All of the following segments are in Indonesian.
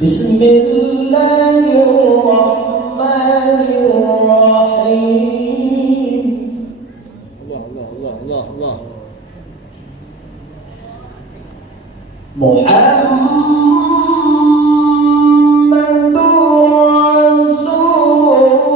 Bismillahirrahmanirrahim. Allah. Muhammadur Rasulullah.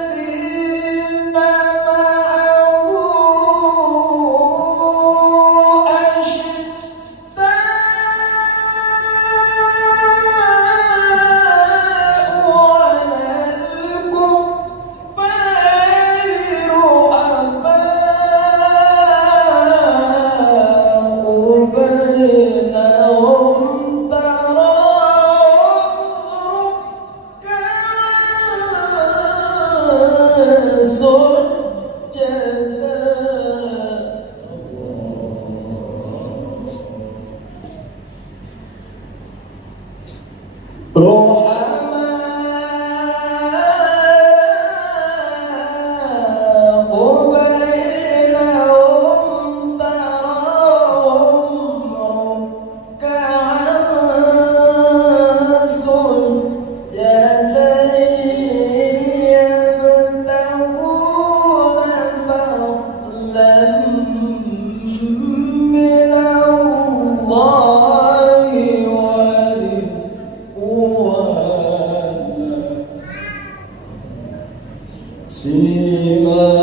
والذين معه أشداء على الكفار رحماء بينهم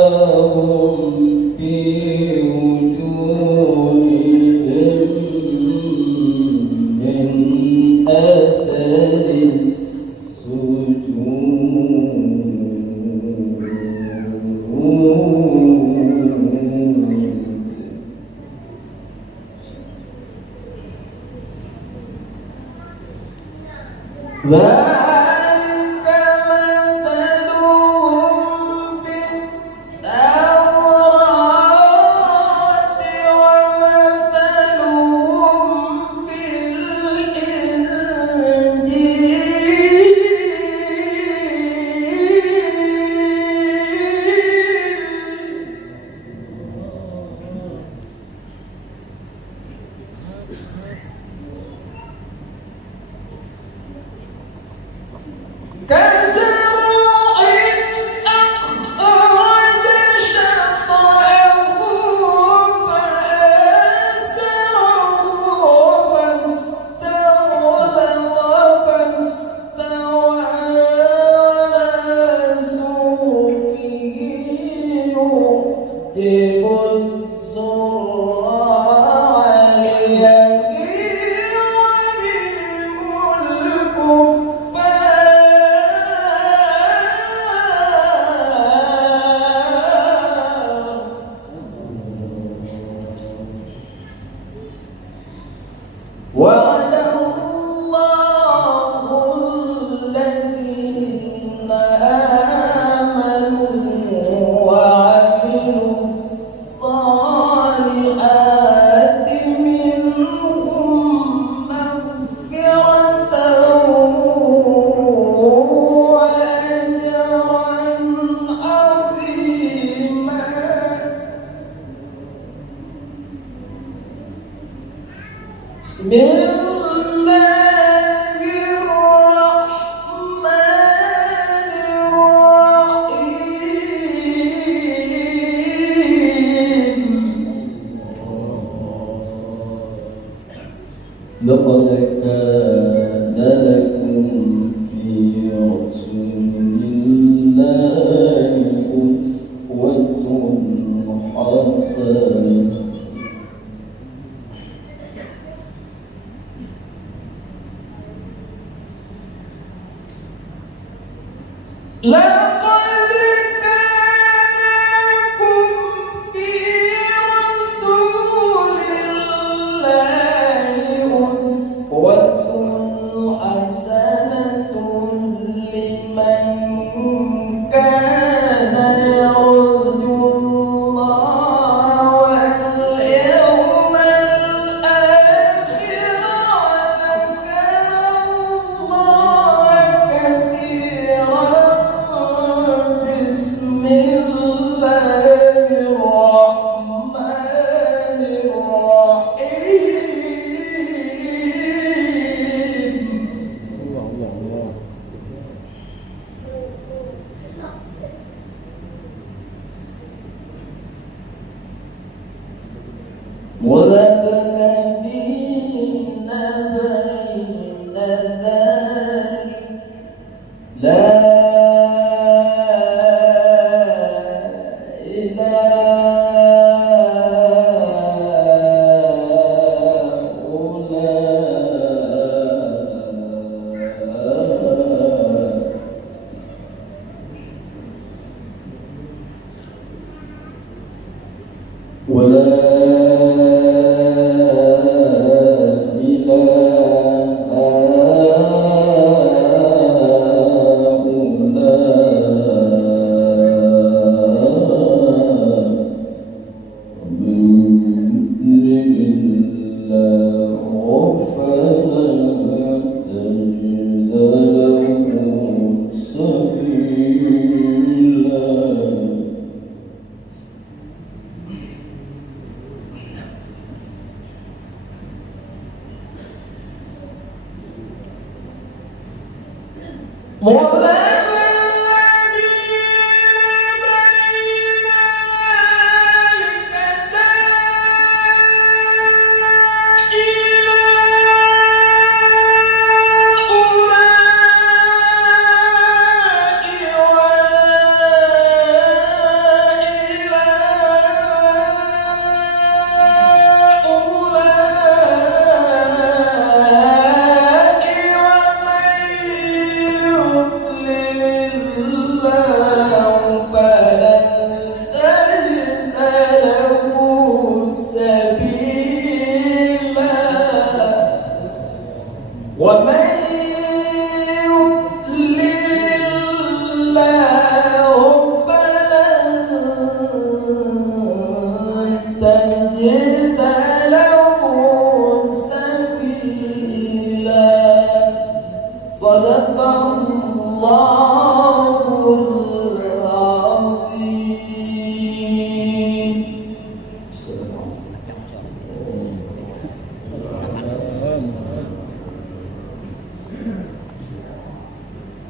سيماهم في وجوههم من أثر السجود ذلك مثلهم في التوراة ومثلهم في الإنجيل لقد كان لكم في رسول الله أسوة حسنة لمن كان يرجو الله واليوم الآخر وذكر الله كثيرا. بسم الله الرحمن الرحيم. مذبذبين بين ذلك لا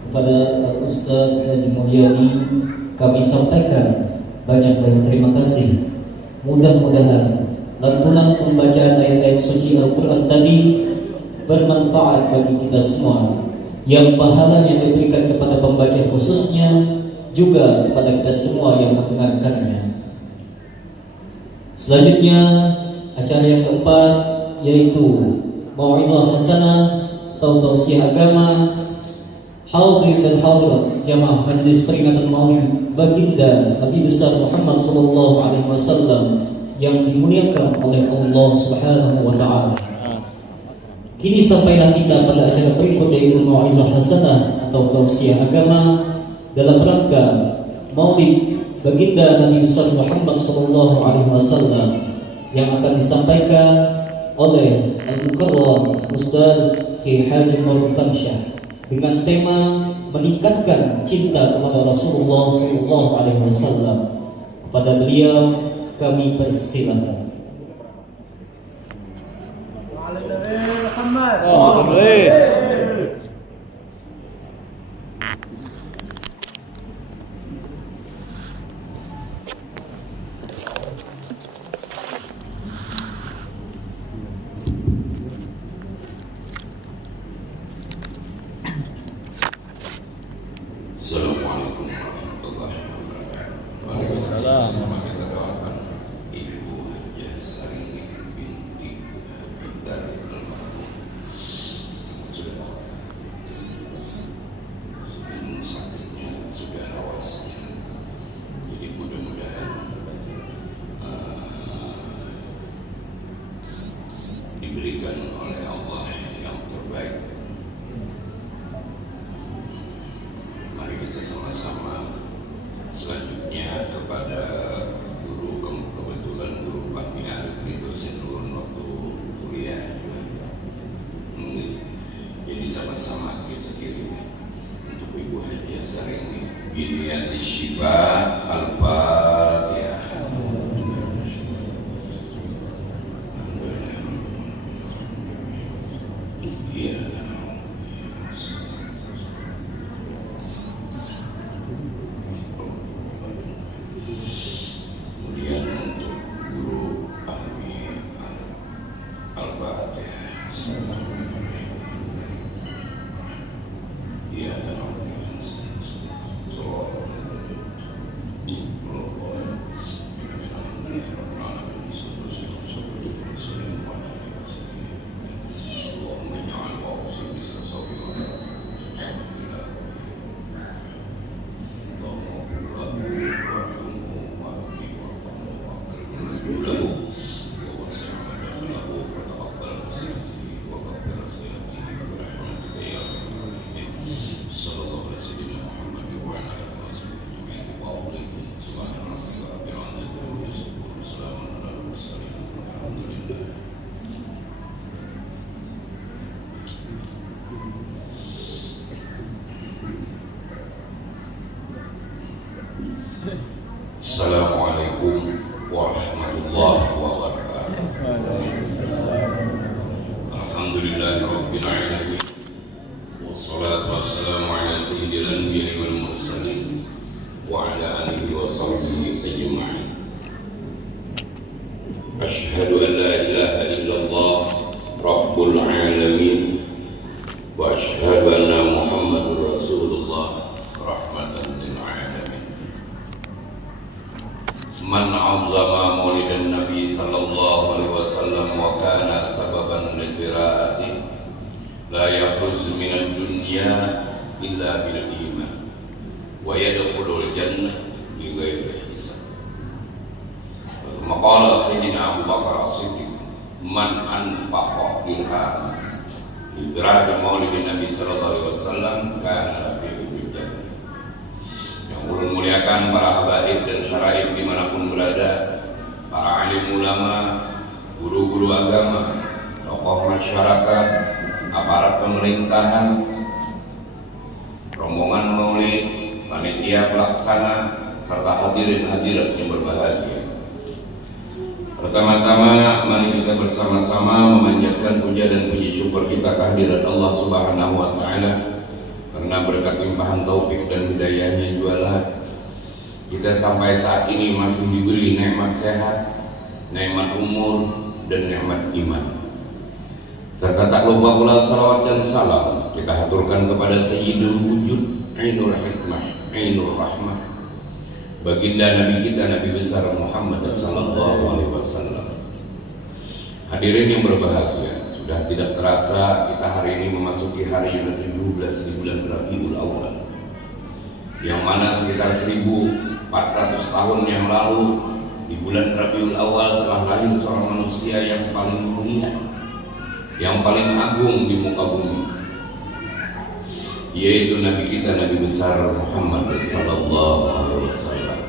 Kepada Ustaz Haji Mulyadi kami sampaikan banyak-banyak terima kasih. Mudah-mudahan lantunan pembacaan ayat-ayat suci Al-Quran tadi bermanfaat bagi kita semua, yang pahalanya diberikan kepada pembaca khususnya, juga kepada kita semua yang mendengarkannya. Selanjutnya acara yang keempat yaitu Mau'izah Hasanah atau tausiah agama. Hadirin dan hadirat jamaah majelis peringatan Maulid baginda Nabi besar Muhammad sallallahu alaihi wasallam yang dimuliakan oleh Allah Subhanahu wa taala. Kini sampailah kita pada acara berikut yaitu Mau'izah Hasanah atau tausiah agama dalam rangka Maulid baginda Nabi besar Muhammad sallallahu alaihi wasallam yang akan disampaikan oleh Al-Mukarram Ustaz Ki Haji Marufan Syah dengan tema meningkatkan cinta kepada Rasulullah sallallahu alaihi wasallam. Kepada beliau kami persilakan. Assalamualaikum warahmatullahi wabarakatuh. Waalaikumsalam. Ibu Hajah Sarinah binti Abdul Almarhum sudah sakitnya sama-sama. Selanjutnya kepada guru, kebetulan guru kami Arif di dosen Nurun waktu kuliah juga. Jadi sama-sama kita kirim untuk Ibu Haji Sarini Biniyati Syifa Al-Fatihah. Iya. Kemudian untuk guru kami Al-Fatihah. Iya. Assalamualaikum warahmatullahi wabarakatuh. Alhamdulillahirabbil alamin. Wassalatu wassalamu ala sayyidil anbiya'i wal mursalin wa ala alihi wa sahbihi ajma'in. Asyhadu an la ilaha illallah rabbul alamin wa asyhadu anna Muhammadur Rasulullah rahmatan lil alamin. Man 'azzama maulidan Nabi sallallahu alaihi wasallam wa kana sababan li qiraatihi la yakhruju minad dunya illa bil iman wa yadkhulul jannah bi ghairi hisab. Maqala Sayyidina Abu Bakar As-Siddiq, man anfaqa biha idraka maulidin Nabi sallallahu alaihi wasallam kana fi jannah. Yang ulun muliakan para habaib dan syaraib dimanapun berada, para alim ulama, guru-guru agama, tokoh masyarakat, aparat pemerintahan, rombongan maulid, panitia pelaksana, serta hadirin hadirat yang berbahagia. Pertama-tama mari kita bersama-sama memanjatkan puja dan puji syukur kita kehadirat Allah Subhanahu wa taala, karena berkat limpahan taufik dan hidayahnya jualah kita sampai saat ini masih diberi nikmat sehat, nikmat umur, dan nikmat iman. Serta tak lupa pula salawat dan salam kita haturkan kepada Sayyidul Wujud, Ainul Hikmah, Ainul Rahmah, baginda Nabi kita, Nabi besar Muhammad sallallahu alaihi wasallam. Hadirin yang berbahagia, sudah tidak terasa kita hari ini memasuki hari yang ke-17 di bulan Rabiul Awal, yang mana sekitar 1400 tahun yang lalu di bulan Rabiul Awal telah lahir seorang manusia yang paling mulia, yang paling agung di muka bumi, yaitu Nabi kita, Nabi besar Muhammad sallallahu alaihi wasallam.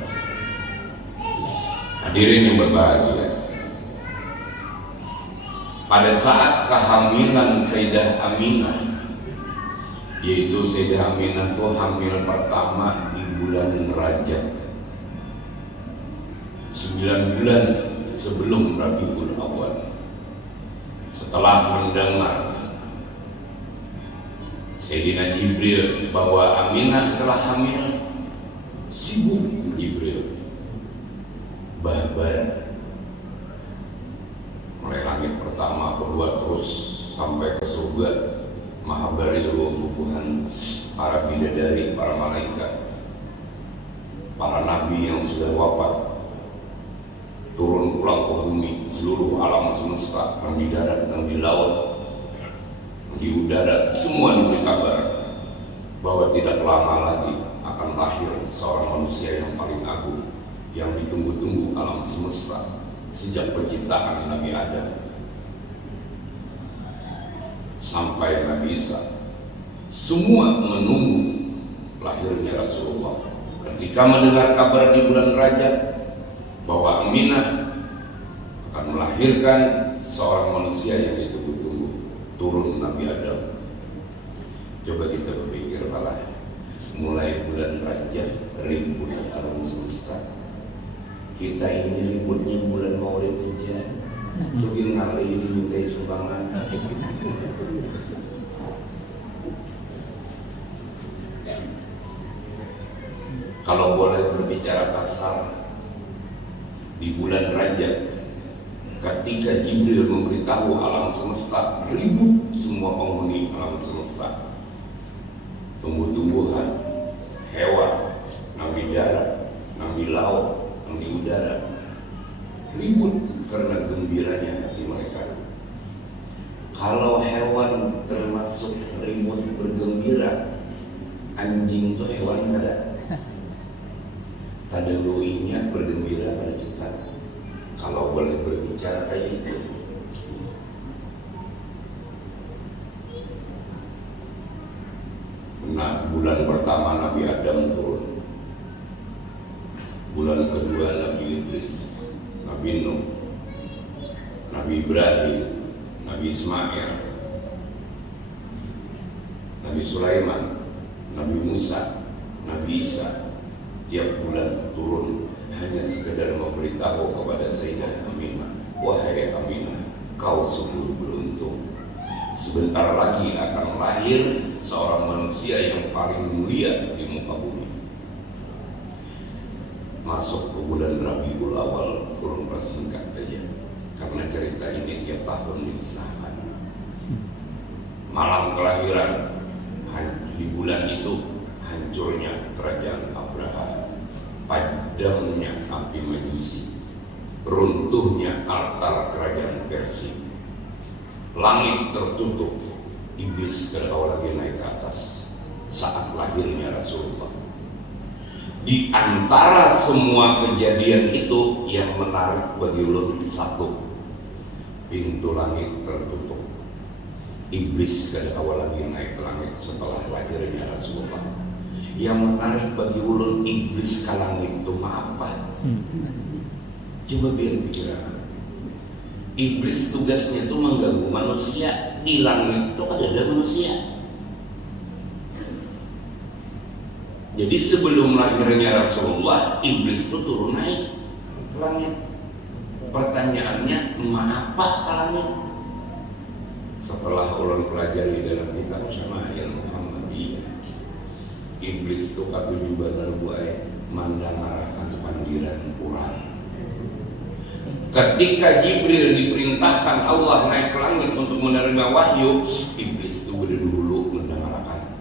Hadirin yang berbahagia, pada saat kehamilan Sayyidah Aminah, yaitu Sayyidah Aminah itu hamil pertama di bulan Rajab, 9 bulan sebelum Rabiul Awal. Setelah mendengar Sayyidina Jibril bahwa Aminah telah hamil, sibuk Jibril babar mulai langit pertama, kedua, terus sampai ke surga, mahabari rubuhan para bidadari, para malaikat, para nabi yang sudah wafat, turun pulang ke bumi, seluruh alam semesta, yang di darat, yang di laut, di udara, semua diberi kabar bahwa tidak lama lagi akan lahir seorang manusia yang paling agung, yang ditunggu-tunggu alam semesta sejak penciptaan Nabi Adam sampai Nabi Isa. Semua menunggu lahir lahirnya Rasulullah. Ketika mendengar kabar di bulan Rajab bahwa Aminah akan melahirkan seorang manusia yang ditunggu-tunggu, turun Nabi Adam. Coba kita berpikir malah mulai bulan Rajab ribut alam semesta. Kita ini ributnya bulan Maulid aja. Tugin ngalihin minta sumbangan. Kalau boleh berbicara kasar, di bulan Rajab ketika Jibril memberitahu alam semesta, ribut semua penghuni alam semesta, tumbuh-tumbuhan, hewan, yang di darat, yang di laut, yang di udara, ribut karena gembiranya hati mereka. Kalau hewan termasuk ribut bergembira, anjing itu hewan kada doinya bergembira pada kita. Kalau boleh berbicara kayak itu, nah, bulan pertama Nabi Adam turun, bulan kedua Nabi Idris, Nabi Nuh, Nabi Ibrahim, Nabi Ismail, Nabi Sulaiman, Nabi Musa, Nabi Isa. Tiap bulan turun hanya sekedar memberitahu kepada Sayyidah Aminah, wahai Aminah, kau sungguh beruntung. Sebentar lagi akan lahir seorang manusia yang paling mulia di muka bumi. Masuk ke bulan Rabiul Awal, turun persingkat saja, karena cerita ini tiap tahun dikisahkan. Malam kelahiran di bulan itu hancurnya kerajaan Abraha, padamnya api Majusi, runtuhnya altar kerajaan Persia, langit tertutup, iblis kalau lagi naik ke atas saat lahirnya Rasulullah. Di antara semua kejadian itu yang menarik bagi ulun satu, pintu langit tertutup, iblis awal lagi naik ke langit setelah lahirnya Rasulullah. Yang menarik bagi ulun, iblis ke langit itu apa? Coba biar pikiran. Iblis tugasnya itu mengganggu manusia. Di langit itu ada manusia. Jadi sebelum lahirnya Rasulullah, iblis itu turun naik ke langit. Pertanyaannya, apa ke langit? Setelah ulun pelajari dalam kitab Syama'il Muhammadiyah, iblis itu katuju benar buai mandang arahkan pandiran urang. Ketika Jibril diperintahkan Allah naik ke langit untuk menerima wahyu, iblis itu udah dulu mendengarkan.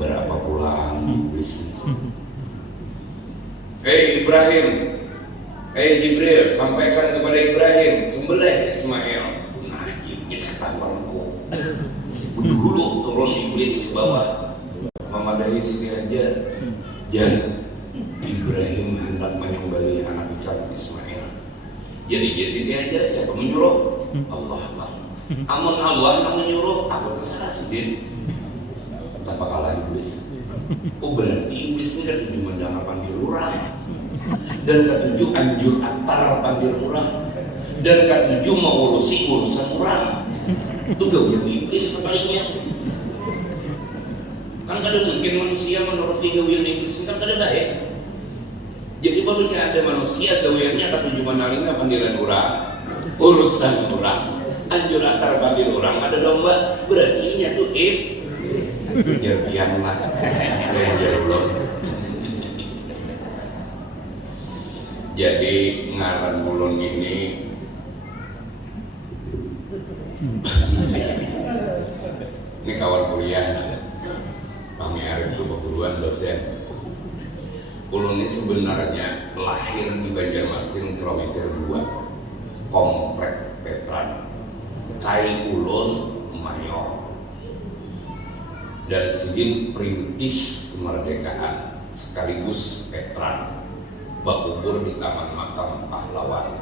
Berapa pulang iblis? Ibrahim, Jibril, sampaikan kepada Ibrahim, sembelih Ismail. Nah, iblis ketahuanku. Dulu turun iblis ke bawah, memadahi Siti Hajar. Dan Ibrahim hendak menyembelih anak ikan Ismail. Jadi Siti Hajar siapa menyuruh? Allah. Amun Allah yang menyuruh, aku terserah sendiri. Betapa kalah iblis. Oh, berarti iblis ini ketujuh mendengar panggil orang, dan ketujuh anjur antar panggil orang, dan ketujuh mengurusi urusan orang. Itu gawian iblis sebaliknya. Kan kada mungkin manusia menuruti gawian iblis, kan kada baik. Jadi apabila ada manusia gawiannya ketujuh menalinga panggilan orang, urusan orang, anjur antar panggil orang, ada domba, berarti nya tuh Jerpian lah, belum. Jadi ngaran mulun ini kawan kuliah, Kami Arif itu perguruan dosen. Ulun ini sebenarnya lahir di Banjarmasin kilometer 2, komplek Petran, Kai Ulun Mayor. Dan sidin perintis kemerdekaan sekaligus Petran, bakubur di Taman Makam Pahlawan.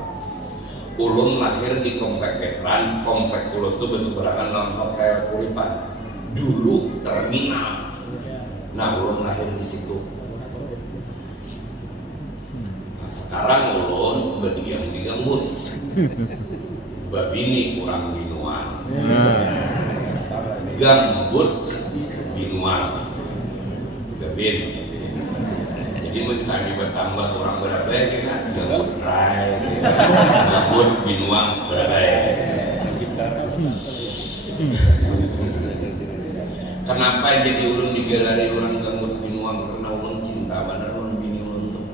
Ulun lahir di komplek Petran. Komplek ulun itu berseberangan dengan Hotel Kulipan, dulu terminal. Nah, ulun lahir di situ. Nah, sekarang ulun berdiam di Gambut. Babini kurang binuan. Gambut binuan. Gabin. Jadi misalnya bertambah orang berapa ya kan? Gambut rai, gambut binuang berapa ya? Kenapa jadi ulun digelari orang gambut binuang? Karena ulun cinta benar ulun bini ulun tuh.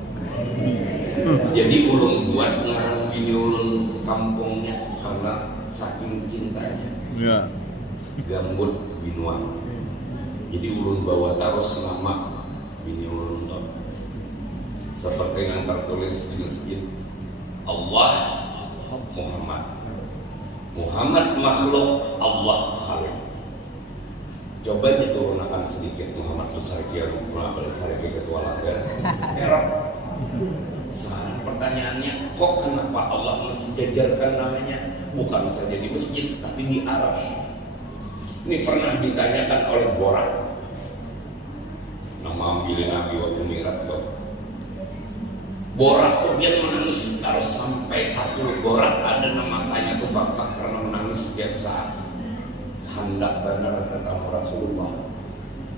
Jadi ulun buat ngarang bini ulun ke kampungnya karena saking cintanya. Ya. Gambut binuang. Jadi ulun bawa terus nama bini ulun tuh. Seperti yang tertulis di masjid, Allah Muhammad. Muhammad makhluk, Allah khaliq. Coba diturunkan sedikit Muhammad Tusarki Sarki Ketua Langgar. Error. Sekarang pertanyaannya, kok kenapa Allah mensejajarkan namanya bukan saja di masjid tapi di Arasy? Ini pernah ditanyakan oleh Borak. Nama ambilin Nabi waktu Mi'raj. Borak tuh dia menangis harus sampai satu Borak ada nama tanya tuh bapak karena menangis setiap saat. Hendak benar ketemu Rasulullah.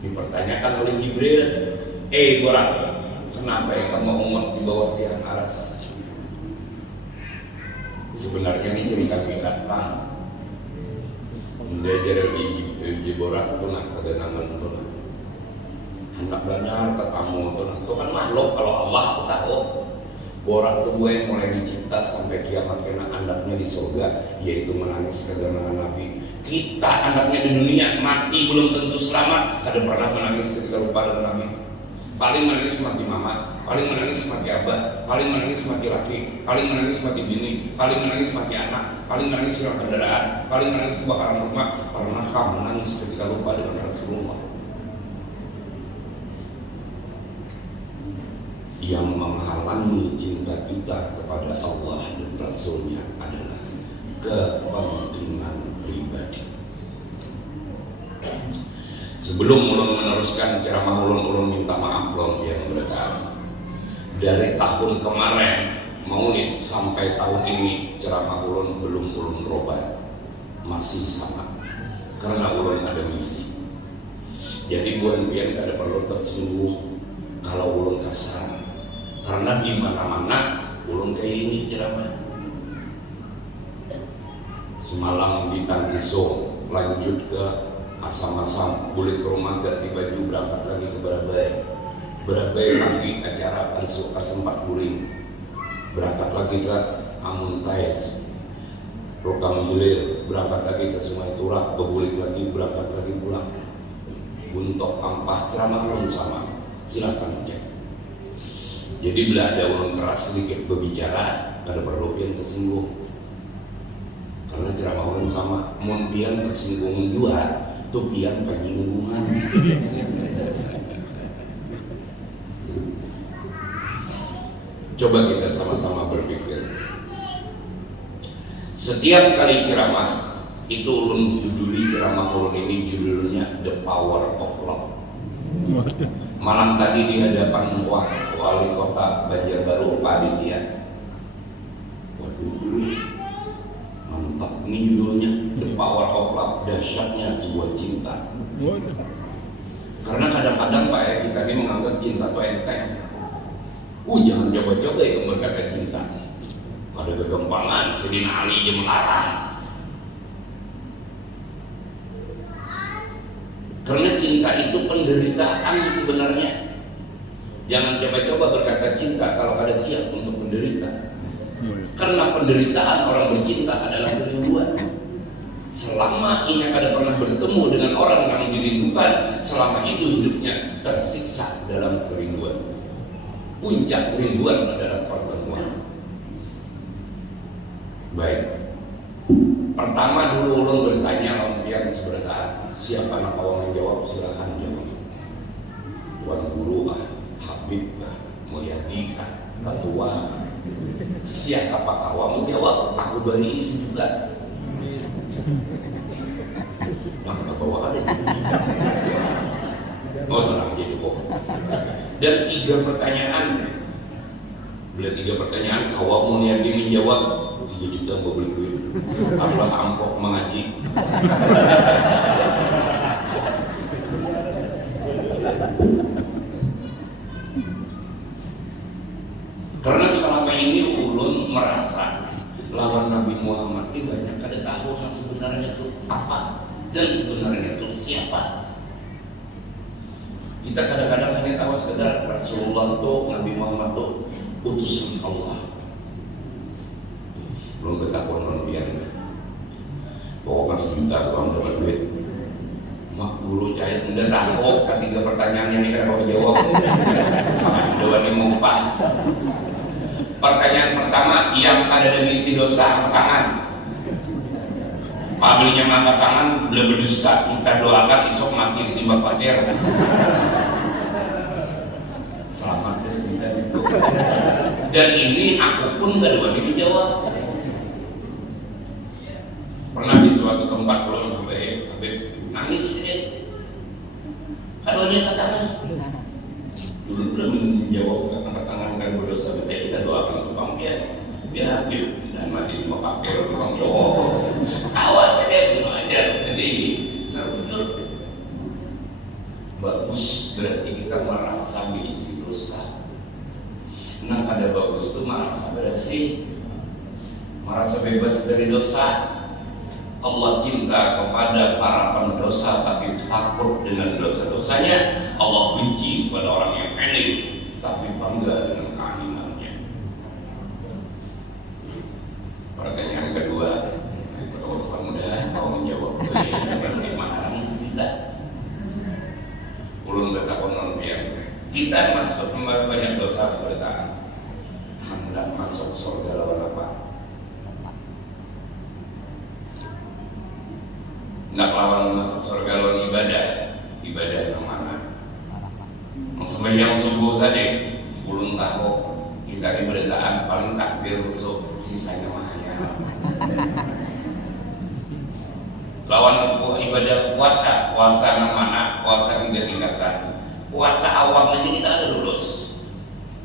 Dipertanyakan oleh Jibril, Borak, kenapa kamu umat di bawah tiang aras? Sebenarnya ini cerita Mi'raj Bang. Belajar di Borak tuh nak kedenangan tuh. Hendak benar ketemu tuh kan makhluk kalau Allah tahu. Borak tuh gue mulai dicipta sampai kiamat kena anaknya di surga, yaitu menangis kedatangan Nabi. Kita anaknya di dunia mati belum tentu selamat, kada pernah menangis ketika lupa dengan Nabi. Paling menangis mati mama, paling menangis mati abah, paling menangis mati laki, paling menangis mati bini, paling menangis mati anak, paling menangis hilang kendaraan, paling menangis kebakaran rumah. Pernahkah menangis ketika lupa dengan Rasulullah? Yang menghalangi cinta kita kepada Allah dan Rasulnya adalah kepentingan pribadi. Sebelum ulun meneruskan ceramah ulun minta maaf ulun yang berkata dari tahun kemarin Maulid sampai tahun ini ceramah ulun belum ulun robah, masih sama karena ulun ada misi. Jadi buan pian kada perlu tersinggung kalau ulun kasar. Karena di mana-mana ulun kayak ini ceramah. Semalam di Tangkiso lanjut ke asam-asam, boleh ke rumah ganti baju berangkat lagi ke Barabai. Barabai lagi acara Tansu Sempat Kuring. Berangkat lagi ke Amuntais. Rokam Hilir, berangkat lagi ke Sungai Turak, bebulik lagi, berangkat lagi pulang. Buntok Ampah ceramah ulun sama. Silahkan cek. Jadi bila ada ulun keras sedikit berbicara, ada perlu pian tersinggung. Karena ceramah ulun sama, mun pian tersinggung juga, tuh pian penyinggungan. Coba kita sama-sama berpikir. Setiap kali ceramah, itu ulun juduli ceramah ulun ini judulnya The Power of Love. Malam tadi di hadapan wali kota Banjarbaru Pak Aditya. Waduh, mantap ini judulnya The Power of Love, dahsyatnya sebuah cinta. Karena kadang-kadang Pak kita ini menganggap cinta itu enteng. Jangan coba-coba itu berkata cinta. Ada kegempangan, Sayyidina Ali yang melarang. Karena cinta itu penderitaan sebenarnya. Jangan coba-coba berkata cinta kalau ada siap untuk menderita. Karena penderitaan orang bercinta adalah kerinduan. Selama ini kada pernah bertemu dengan orang yang dirindukan, selama itu hidupnya tersiksa dalam kerinduan. Puncak kerinduan adalah pertemuan. Baik. Pertama dulu ulun bertanya yang sebenarnya siapa nak awak menjawab, silakan jawab. Tuan Guru kah, Habib kah, Mulyadi kah, Ketua, siapa awak menjawab? Aku beri isi juga. Maka bawa ada. Oh, aja cukup. Dan 3 pertanyaan. Bila 3 pertanyaan, kau mau yang menjawab 3 juta mau beli duit. Allah ampok mengaji. Karena selama ini ulun merasa lawan Nabi Muhammad ini banyak kada tahu yang sebenarnya itu apa dan sebenarnya itu siapa. Kita kadang-kadang hanya tahu sekedar Rasulullah itu, Nabi Muhammad itu utusan Allah. Belum ketahuan non biar pokoknya 1 juta uang dapat duit. Mak dulu cahaya udah tahu kan 3 pertanyaan ini kan kau jawab. Jawabannya mumpah. Pertanyaan pertama, yang ada misi dosa angkat tangan. Pabilnya angkat tangan, beliau berdusta, kita doakan isok mati ditimbang pacar. Selamat ya sebentar itu. Dan ini aku pun gak ada yang menjawab. Pernah di suatu tempat belum sampai nangis kalau dia katakan dulu belum menjawab angkat tangan kan berdosa, kita doakan tukang biar habis dan mati di pakai tukang awal tadi aja jadi seru. Bagus berarti kita merasa diisi dosa. Nah ada bagus itu merasa bersih, merasa bebas dari dosa. Allah cinta kepada para pendosa tapi takut dengan dosa-dosanya. Allah benci kepada orang yang eling tapi bangga dengan keimanannya. Pertanyaan kedua, mudah-mudahan kau menjawab bagaimana kita. Ulun betapa nonton kita masuk banyak dosa sebentar. Hendak masuk surga lawan apa? Nak lawan masuk surga lawan ibadah yang mana? Sembahyang subuh tadi, ulun tahu kita di beritaan paling takbir rusuk, sisanya mahanya. Lawan ibadah puasa yang mana? Puasa 3 tingkatan. Puasa awam aja kita ada lulus.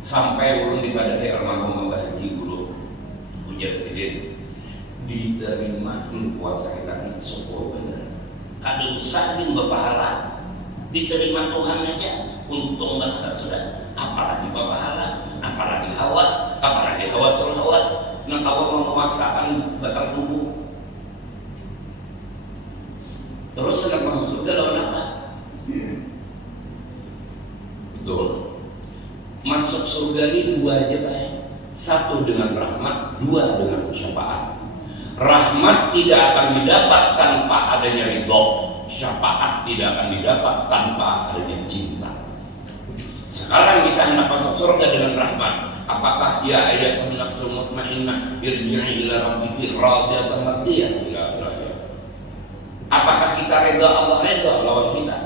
Sampai ulun ibadahi almarhum Mbah Haji Guru ujar sidin diterima puasa kita ini syukur bener. Kada usah din berpahala, diterima Tuhan aja. Untung banget sudah. Apalagi berpahala, apalagi hawas nah kau mau memasakkan batang tubuh terus sedang masuk surga lawan apa? Betul, masuk surga ini 2 aja baik. 1 dengan rahmat, 2 dengan syafaat. Rahmat tidak akan didapat tanpa adanya ridho, syafaat tidak akan didapat tanpa adanya cinta. Sekarang kita hendak masuk surga dengan rahmat. Apakah ya ayat nafsul mutmainnah irji'i ila rabbiki radiyatan mardiyah ila akhirah. Apakah kita reda Allah reda lawan kita?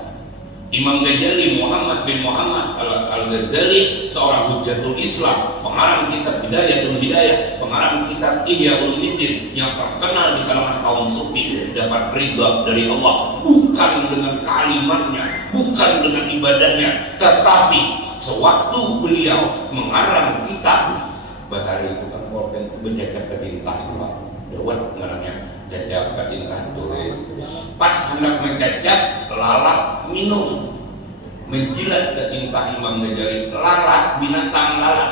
Imam Ghazali Muhammad bin Muhammad Al-Ghazali, seorang hujatul Islam, pengarang kitab Bidayatul Hidayah, pengarang kitab Ihya Ulumuddin yang terkenal di kalangan kaum sufi, dapat ridha dari Allah bukan dengan kalimatnya, bukan dengan ibadahnya, tetapi sewaktu beliau mengarang kitab bahari itu kan korban bercacat ke tinta, dawat ngarangnya cacat ke tinta tulis. Pas hendak mencacat, lalat minum, menjilat ke tinta Imam Ghazali, lalat binatang lalat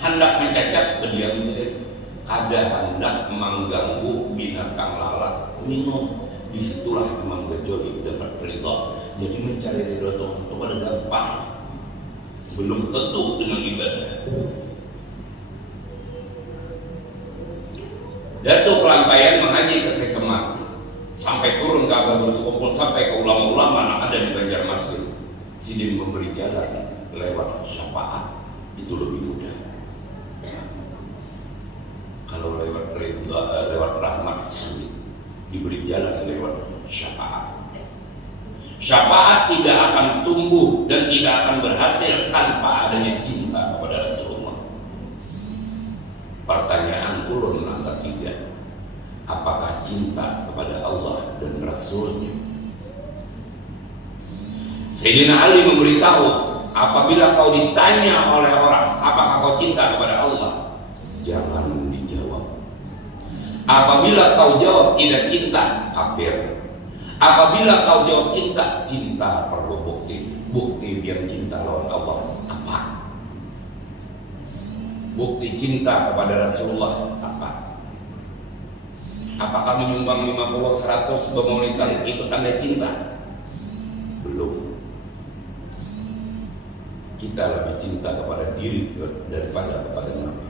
hendak mencacat, berdiam saja. Kada hendak mengganggu binatang lalat minum. Disitulah Imam Ghazali dapat ridha. Jadi mencari ridha Tuhan itu pada gampang, belum tentu dengan ibadah. Datuk Lampaian mengaji ke Sesemak sampai turun ke Abah Bersekopul sampai ke ulama-ulama yang ada di Banjarmasin. Sidin memberi jalan lewat syafaat itu lebih mudah. Kalau lewat rahmat sulit, diberi jalan lewat syafaat. Syafaat tidak akan tumbuh dan tidak akan berhasil tanpa adanya cinta kepada Rasulullah. Pertanyaan ulun angka 3, apakah cinta kepada Allah dan Rasulnya? Sayyidina Ali memberitahu, apabila kau ditanya oleh orang, apakah kau cinta kepada Allah? Jangan dijawab. Apabila kau jawab tidak cinta, kafir. Apabila kau jawab cinta, cinta perlu bukti. Bukti biar cinta lawan Allah apa? Bukti cinta kepada Rasulullah apa? Apakah menyumbang 50, 100 bermaulidan itu tanda cinta? Belum. Kita lebih cinta kepada diri daripada kepada Nabi.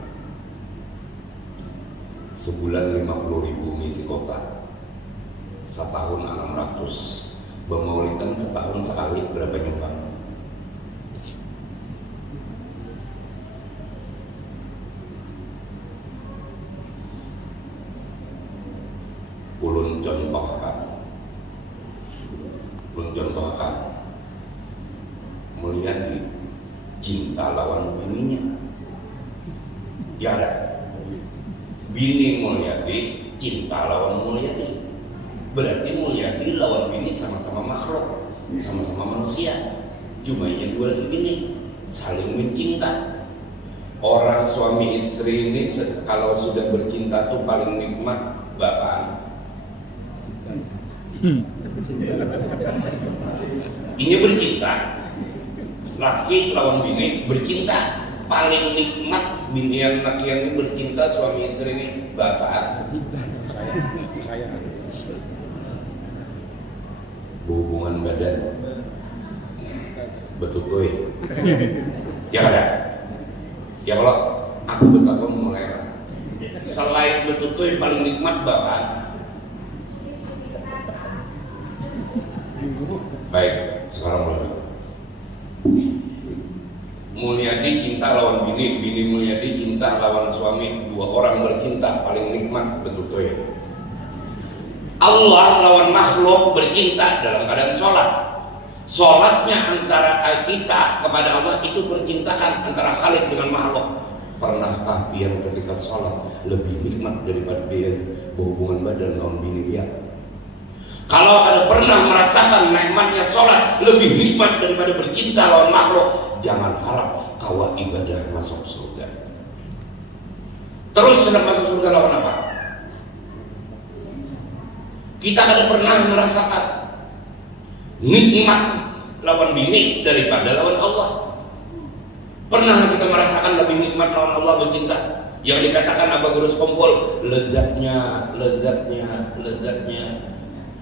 Sebulan 50.000 ngisi kota, setahun 600. Bermaulidan setahun sekali berapa nyumbang? Ulun contohkan Mulyadi cinta lawan bininya. Ya ada. Bini Mulyadi cinta lawan Mulyadi. Berarti Mulyadi lawan bini sama-sama makhluk, sama-sama manusia. Cuma yang dua lagi bini saling mencinta. Orang suami istri ini kalau sudah bercinta tuh paling nikmat bapak. Ini bercinta, laki lawan bini bercinta, paling nikmat binian laki ini bercinta, suami istri ini bapak. Hubungan badan betul ya ada. Ya kalau aku betapa mulai selain betul paling nikmat bapak. Baik, sekarang mulai. Mulyadi cinta lawan bini, bini Mulyadi cinta lawan suami, dua orang bercinta paling nikmat betul-betul ya. Allah lawan makhluk bercinta dalam keadaan sholat. Sholatnya antara kita kepada Allah itu percintaan antara Khalik dengan makhluk. Pernahkah pian ketika sholat lebih nikmat daripada pian berhubungan badan lawan bini dia? Kalau ada pernah merasakan nikmatnya sholat lebih nikmat daripada bercinta lawan makhluk, jangan harap kawat ibadah masuk surga. Terus sedang masuk surga lawan apa? Kita ada pernah merasakan nikmat lawan bini daripada lawan Allah. Pernah kita merasakan lebih nikmat lawan Allah bercinta? Yang dikatakan Abah Guru Kumpul, lezatnya.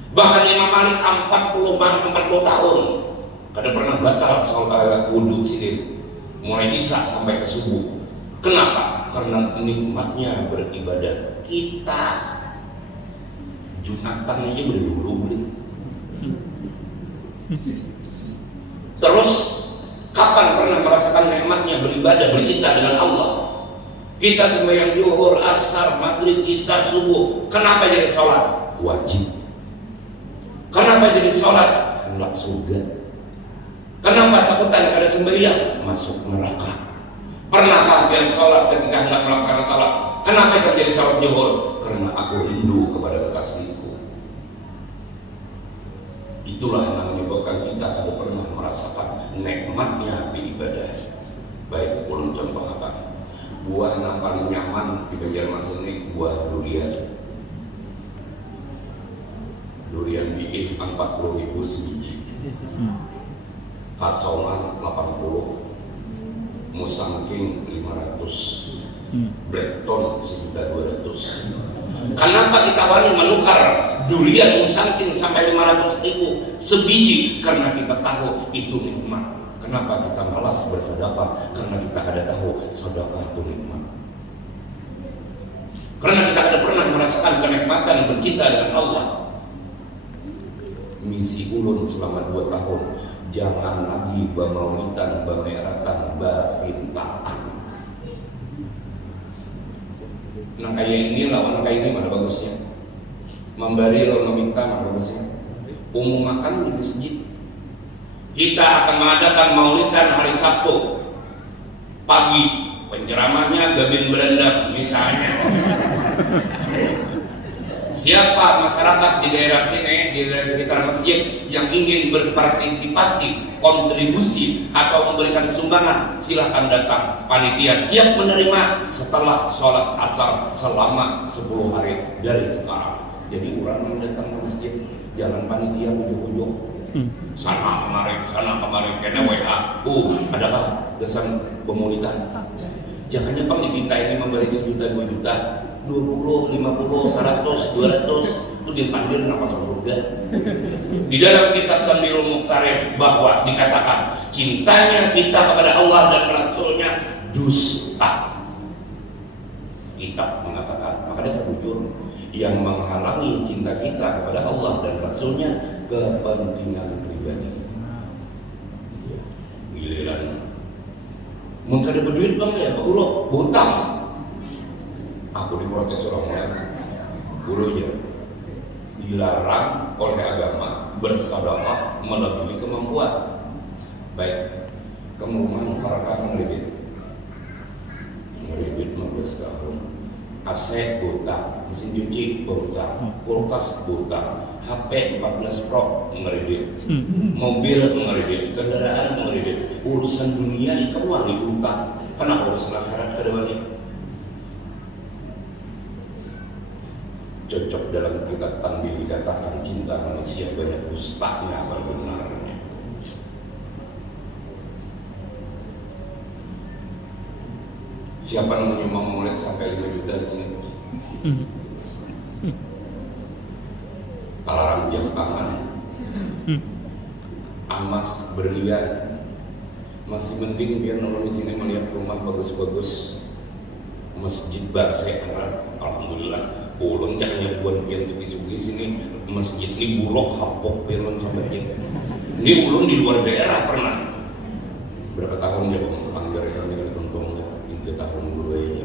Bahkan Imam Malik 40 tahun kada pernah batal soal wudhu sini mulai isya sampai ke subuh. Kenapa? Karena nikmatnya beribadah. Kita Jumatan aja dulu beli. Terus kapan pernah merasakan nikmatnya beribadah bercinta dengan Allah? Kita sembahyang zuhur, asar, maghrib, isya, subuh. Kenapa jadi sholat? Wajib. Kenapa jadi sholat? Hendak surga. Kenapa takutan kada sembahyang? Masuk neraka. Pernahkah kalian sholat ketika hendak melaksanakan sholat? Kenapa kalian jadi sholat zuhur? Karena aku rindu kepada kekasihku. Itulah yang menyebabkan kita kada pernah merasakan nikmatnya beribadah. Baik, ulun contohkan. Buah yang paling nyaman di Banjarmasin ini buah durian. Durian biih 40.000 sebiji, kasongan 80, musangking 500, blackton 1.200. Kenapa kita wani menukar durian musangking sampai 500.000 sebiji? Karena kita tahu itu nikmat. Kenapa kita malas bersedekah? Karena kita ada tahu sedekah itu nikmat. Karena kita ada pernah merasakan kenikmatan bercinta dengan Allah. Misi ulun selama 2 tahun, jangan lagi bamaulitan, bameratan, bapintaan. Nah kayak ini lawan kayak ini mana bagusnya? Memberi lawan meminta mana bagusnya? Umum makan di masjid. Kita akan mengadakan maulidan hari Sabtu pagi. Penceramahnya Gabin Berendam misalnya. Siapa masyarakat di daerah sini, di daerah sekitar masjid yang ingin berpartisipasi, kontribusi atau memberikan sumbangan, silahkan datang. Panitia siap menerima setelah sholat asar selama 10 hari dari sekarang. Jadi orang yang datang ke masjid, jangan panitia ujuk-ujuk sana kemarin kena WA. Adakah desain pemulitan? Jangan Bang diminta ini memberi 1 juta, 2 juta, 20, 50, 100, 200 itu dipanggil nama surga. Di dalam kitab Tanbihul Muqtarib bahwa dikatakan cintanya kita kepada Allah dan Rasulnya dusta. Kitab mengatakan, makanya saya jujur, yang menghalangi cinta kita kepada Allah dan Rasulnya kepentingan pribadi. Giliran mungkin ada berduit Bang ya, Pak Guru, hutang. Aku diprotes orang lain. Gurunya dilarang oleh agama bersedekah melebihi kemampuan. Baik, kamu rumah karena ngeridit 15 tahun. AC hutang, mesin cuci hutang, kulkas hutang, HP 14 Pro ngeredit, mobil ngeredit, kendaraan ngeredit, urusan dunia itu uang hutang. Kenapa urusan akhirat ke depannya? Cocok dalam kitab Tanbih dikatakan cinta manusia banyak dustanya benarnya. Siapa yang menyumbang murid sampai 5 juta di sini? Talarang jam tangan, emas berlian, masih mending biar nolong di sini melihat rumah bagus-bagus, masjid Barse Arab, alhamdulillah. Ulun jangan buat pian sugi-sugi sini, masjid ini buruk hapok pian sampai ini ulun di luar daerah pernah. Berapa tahun ya Bang? Anggar kami tahun dulu ya,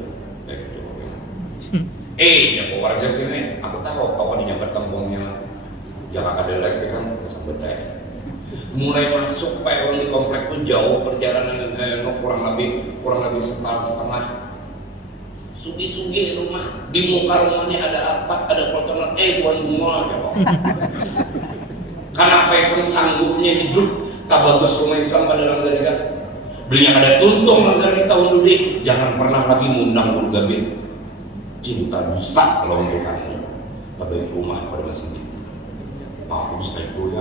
ya warga sini, aku tahu kawan di nyambat kampungnya, yang ada lagi kan sampai deh. Mulai masuk peron di komplek tuh jauh perjalanan kurang lebih setengah. Sugi-sugi rumah, di muka rumahnya ada apa? Ada potongan buan bunga ya kok. Karena apa yang sanggupnya hidup, tak bagus rumah itu pada dalam dari kan. Belinya ada tuntung langgar di tahun dulu, jangan pernah lagi mengundang guru gabin. Cinta dusta kalau untuk kamu. Tapi rumah pada masjid. Aku bisa itu ya.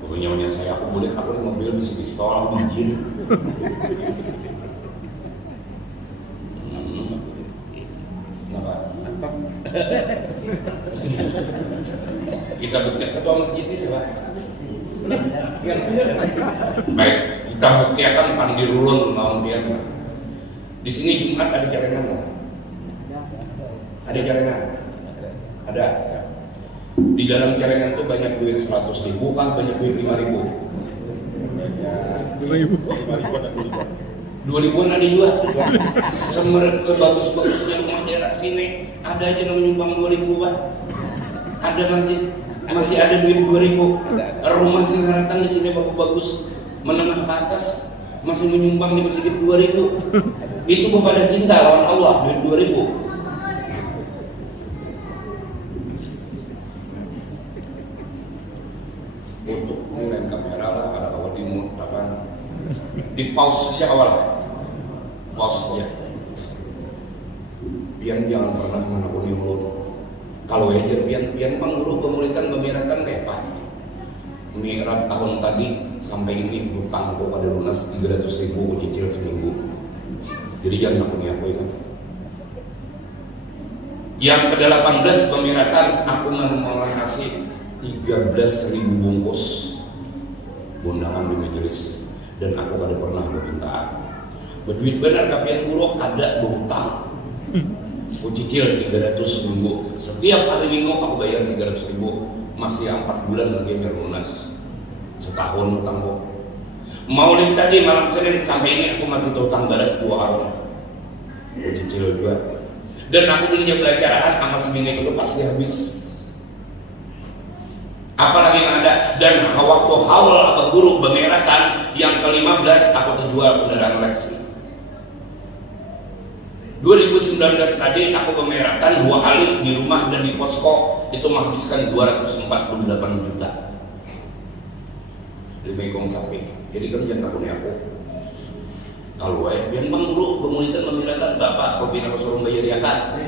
Pokoknya saya aku boleh aku di mobil bisa pistol aku izin. Kenapa? Kita buktikan ketua masjid ini siapa? Baik. Kita buktikan Pandirulun tahun dia. Di sini Jumat ada jaringan nggak? Ada jaringan? Ada. Di dalam jaringan itu banyak duit 100.000 kah? Banyak duit 5.000? 2.000 ada juga. Sebagus-bagusnya rumah daerah sini ada aja yang menyumbang 2.000 Pak. Ada masih ada duit 2.000. Rumah Singaratan di sini bagus-bagus. Menengah ke atas masih menyumbang di masjid 2.000. Itu kepada cinta lawan Allah duit 2.000. Untuk nilai kamera lah ada awal dimut kan di pause saja awal pause saja. Pian jangan pernah menakuni mulut. Kalau wajar pian pangguru pemulitan pemirakan kayak apa? Mi'raj tahun tadi sampai ini hutangku pada lunas 300.000 cicil seminggu. Jadi jangan nakuni aku itu. Yang ke-18 pemiratan aku mau kasih 13.000 bungkus undangan di majelis dan aku kada pernah bermintaan. Berduit benar kapian buruk kada berhutang. Aku cicil 300 seminggu. Setiap hari minggu aku bayar 300.000. Masih 4 bulan lagi lunas. Setahun utang kok. Maulid tadi malam Senin sampai ini aku masih utang balas 2 tahun. Aku cicil juga. Dan aku belinya belajaran sama seminggu itu pasti habis. Apalagi yang ada. Dan waktu haul apa guru bemeratan yang ke-15 aku terjual kendaraan Lexi. 2019 tadi aku pemeratan 2 kali di rumah dan di posko, itu menghabiskan 248 juta di Mekong sapi. Jadi kan jangan takutnya aku kalau biar bang dulu pemulitan memeratan bapak kopi aku suruh bayar ya kan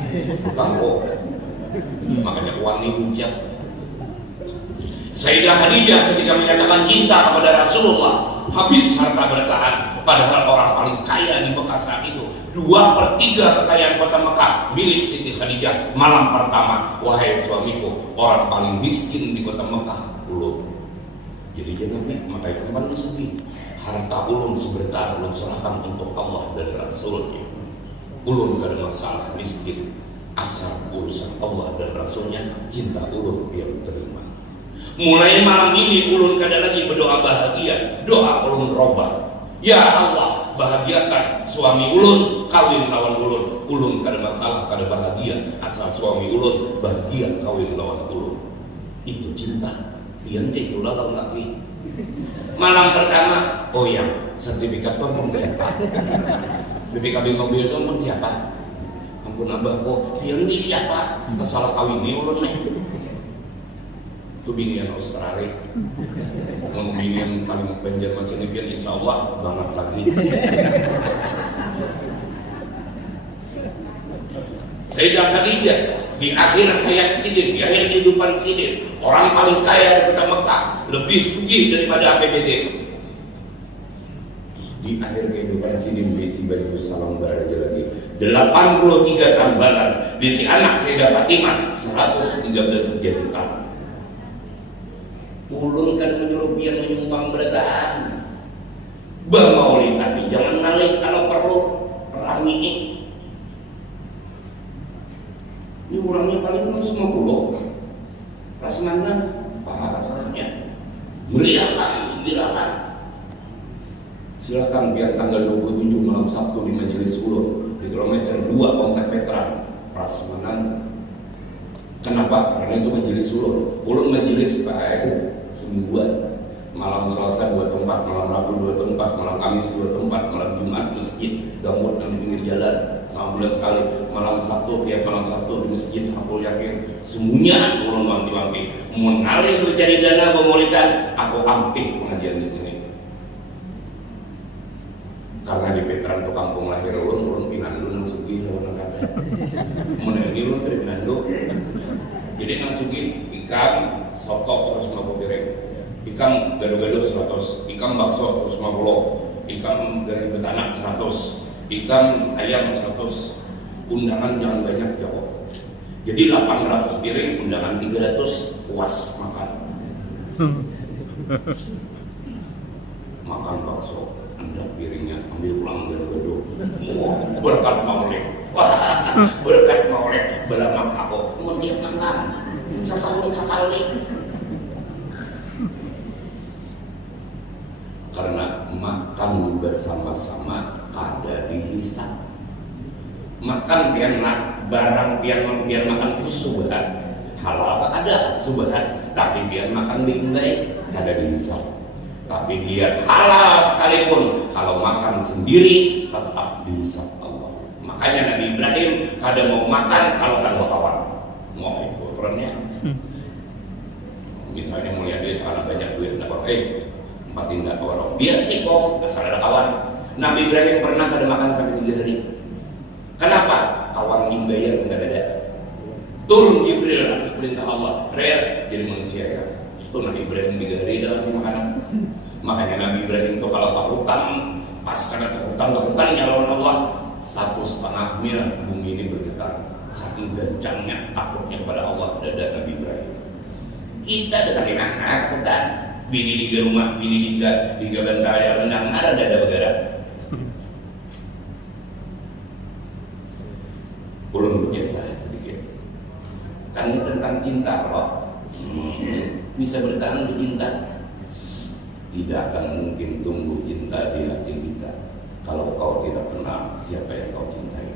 utang kok, makanya uang ini bujak. Sayyidah Khadijah ketika menyatakan cinta kepada Rasulullah, habis harta bertahan, padahal orang paling kaya di Mekah saat itu. 2/3 kekayaan kota Mekah milik Siti Khadijah. Malam pertama, wahai suamiku, orang paling miskin di kota Mekah ulun. Jadi jangan makanya kembali sepi. Harta ulun sebentar ulun serahkan untuk Allah dan Rasulnya. Ulun gak ada masalah miskin, asal urusan Allah dan Rasulnya, cinta ulun biar terima. Mulai malam ini ulun kada lagi berdoa bahagia, doa ulun robah. Ya Allah, bahagiakan suami ulun kawin lawan ulun. Ulun kada masalah, kada bahagia, asal suami ulun bahagia kawin lawan ulun. Itu cinta. Yang itu lalang lagi. Malam pertama, oh ya, sertifikat tompong siapa? BPKB mobil tompong siapa? Ampun abah kok, yang ini siapa? Kesalah kawin ini ulun nih. Itu binian Australia. Ngomong binian paling Banjarmasin sini biar insya Allah banget lagi. Sayyidah Khadijah di akhir hayat Sidin, di akhir kehidupan Sidin, orang paling kaya di kota Mekah, lebih sugih daripada APBD. Di akhir kehidupan Sidin diisi baju salam baraja lagi 83 tambalan, diisi anak Sayyidah Fatimah 113 juta. Ulun kan menyuruh biar menyumbang bertahan. Bang Maulid tapi jangan ngalih kalau perlu perang ini. Ini orangnya paling semua pulau. Rasmana, apa caranya? Meriahkan, gembirakan. Silakan biar tanggal 27 malam Sabtu di Majelis Ulun di kilometer 2 Komplek Veteran Prasmanan. Kenapa? Karena itu Majelis Ulun. Ulun majelis Pak semingguan, malam Selasa 2 tempat, malam Rabu 2 tempat, malam Kamis 2 tempat, malam Jumat masjid gambut dan di pinggir jalan sama bulan sekali, malam Sabtu tiap malam Sabtu di masjid. Aku yakin semuanya ulun wanti-wanti mengalih mencari dana pemulitan, aku ampih pengajian di sini. Karena di Veteran itu kampung lahir ulun Pinandu nang sugih lawan kata. Mun ini ulun dari Pinandu. Jadi nang sugih ikan soto 150 piring, ikan gado-gado 100, ikan bakso 150, ikan dari betanak 100, ikan ayam 100. Undangan jangan banyak jawab. Jadi 800 piring, undangan 300, puas makan. Makan bakso, anda piringnya ambil pulang gado-gado. Berkat maulid, berkat maulid, belamak aku, mau tiap makan. Sekali. Karena makan bersama-sama ada dihisap. Makan biarlah barang biar makan itu subhan. Halal ada subhan, tapi biar makan diimbai ada dihisap. Tapi biar halal sekalipun kalau makan sendiri tetap dihisap Allah. Makanya Nabi Ibrahim kada mau makan kalau tanpa kawan. Mau ikut orangnya. Misalnya mau lihat duit, kalau banyak duit, dapat empatin gak ke orang. Biar sih kok, asal ada kawan. Nabi Ibrahim pernah kada makan sampai 3 hari. Kenapa? Kawan nimbayar enggak ada. Turun Jibril atas perintah Allah, real jadi manusia ya. Itu Nabi Ibrahim 3 hari dah kasih makanan. Makanya Nabi Ibrahim itu kalau takutan, pas karena takutan lawan Allah, 1,5 mil bumi ini bergetar. Saking gencangnya takutnya pada Allah dada Nabi Ibrahim. Kita dekat anak takutan, bini di rumah, bini di bantal ya renang, ada dada bergerak. Ulun berkisah sedikit. Kan ini tentang cinta, Pak. Bisa bertahan di cinta. Tidak akan mungkin tumbuh cinta di hati kita kalau kau tidak kenal siapa yang kau cintai.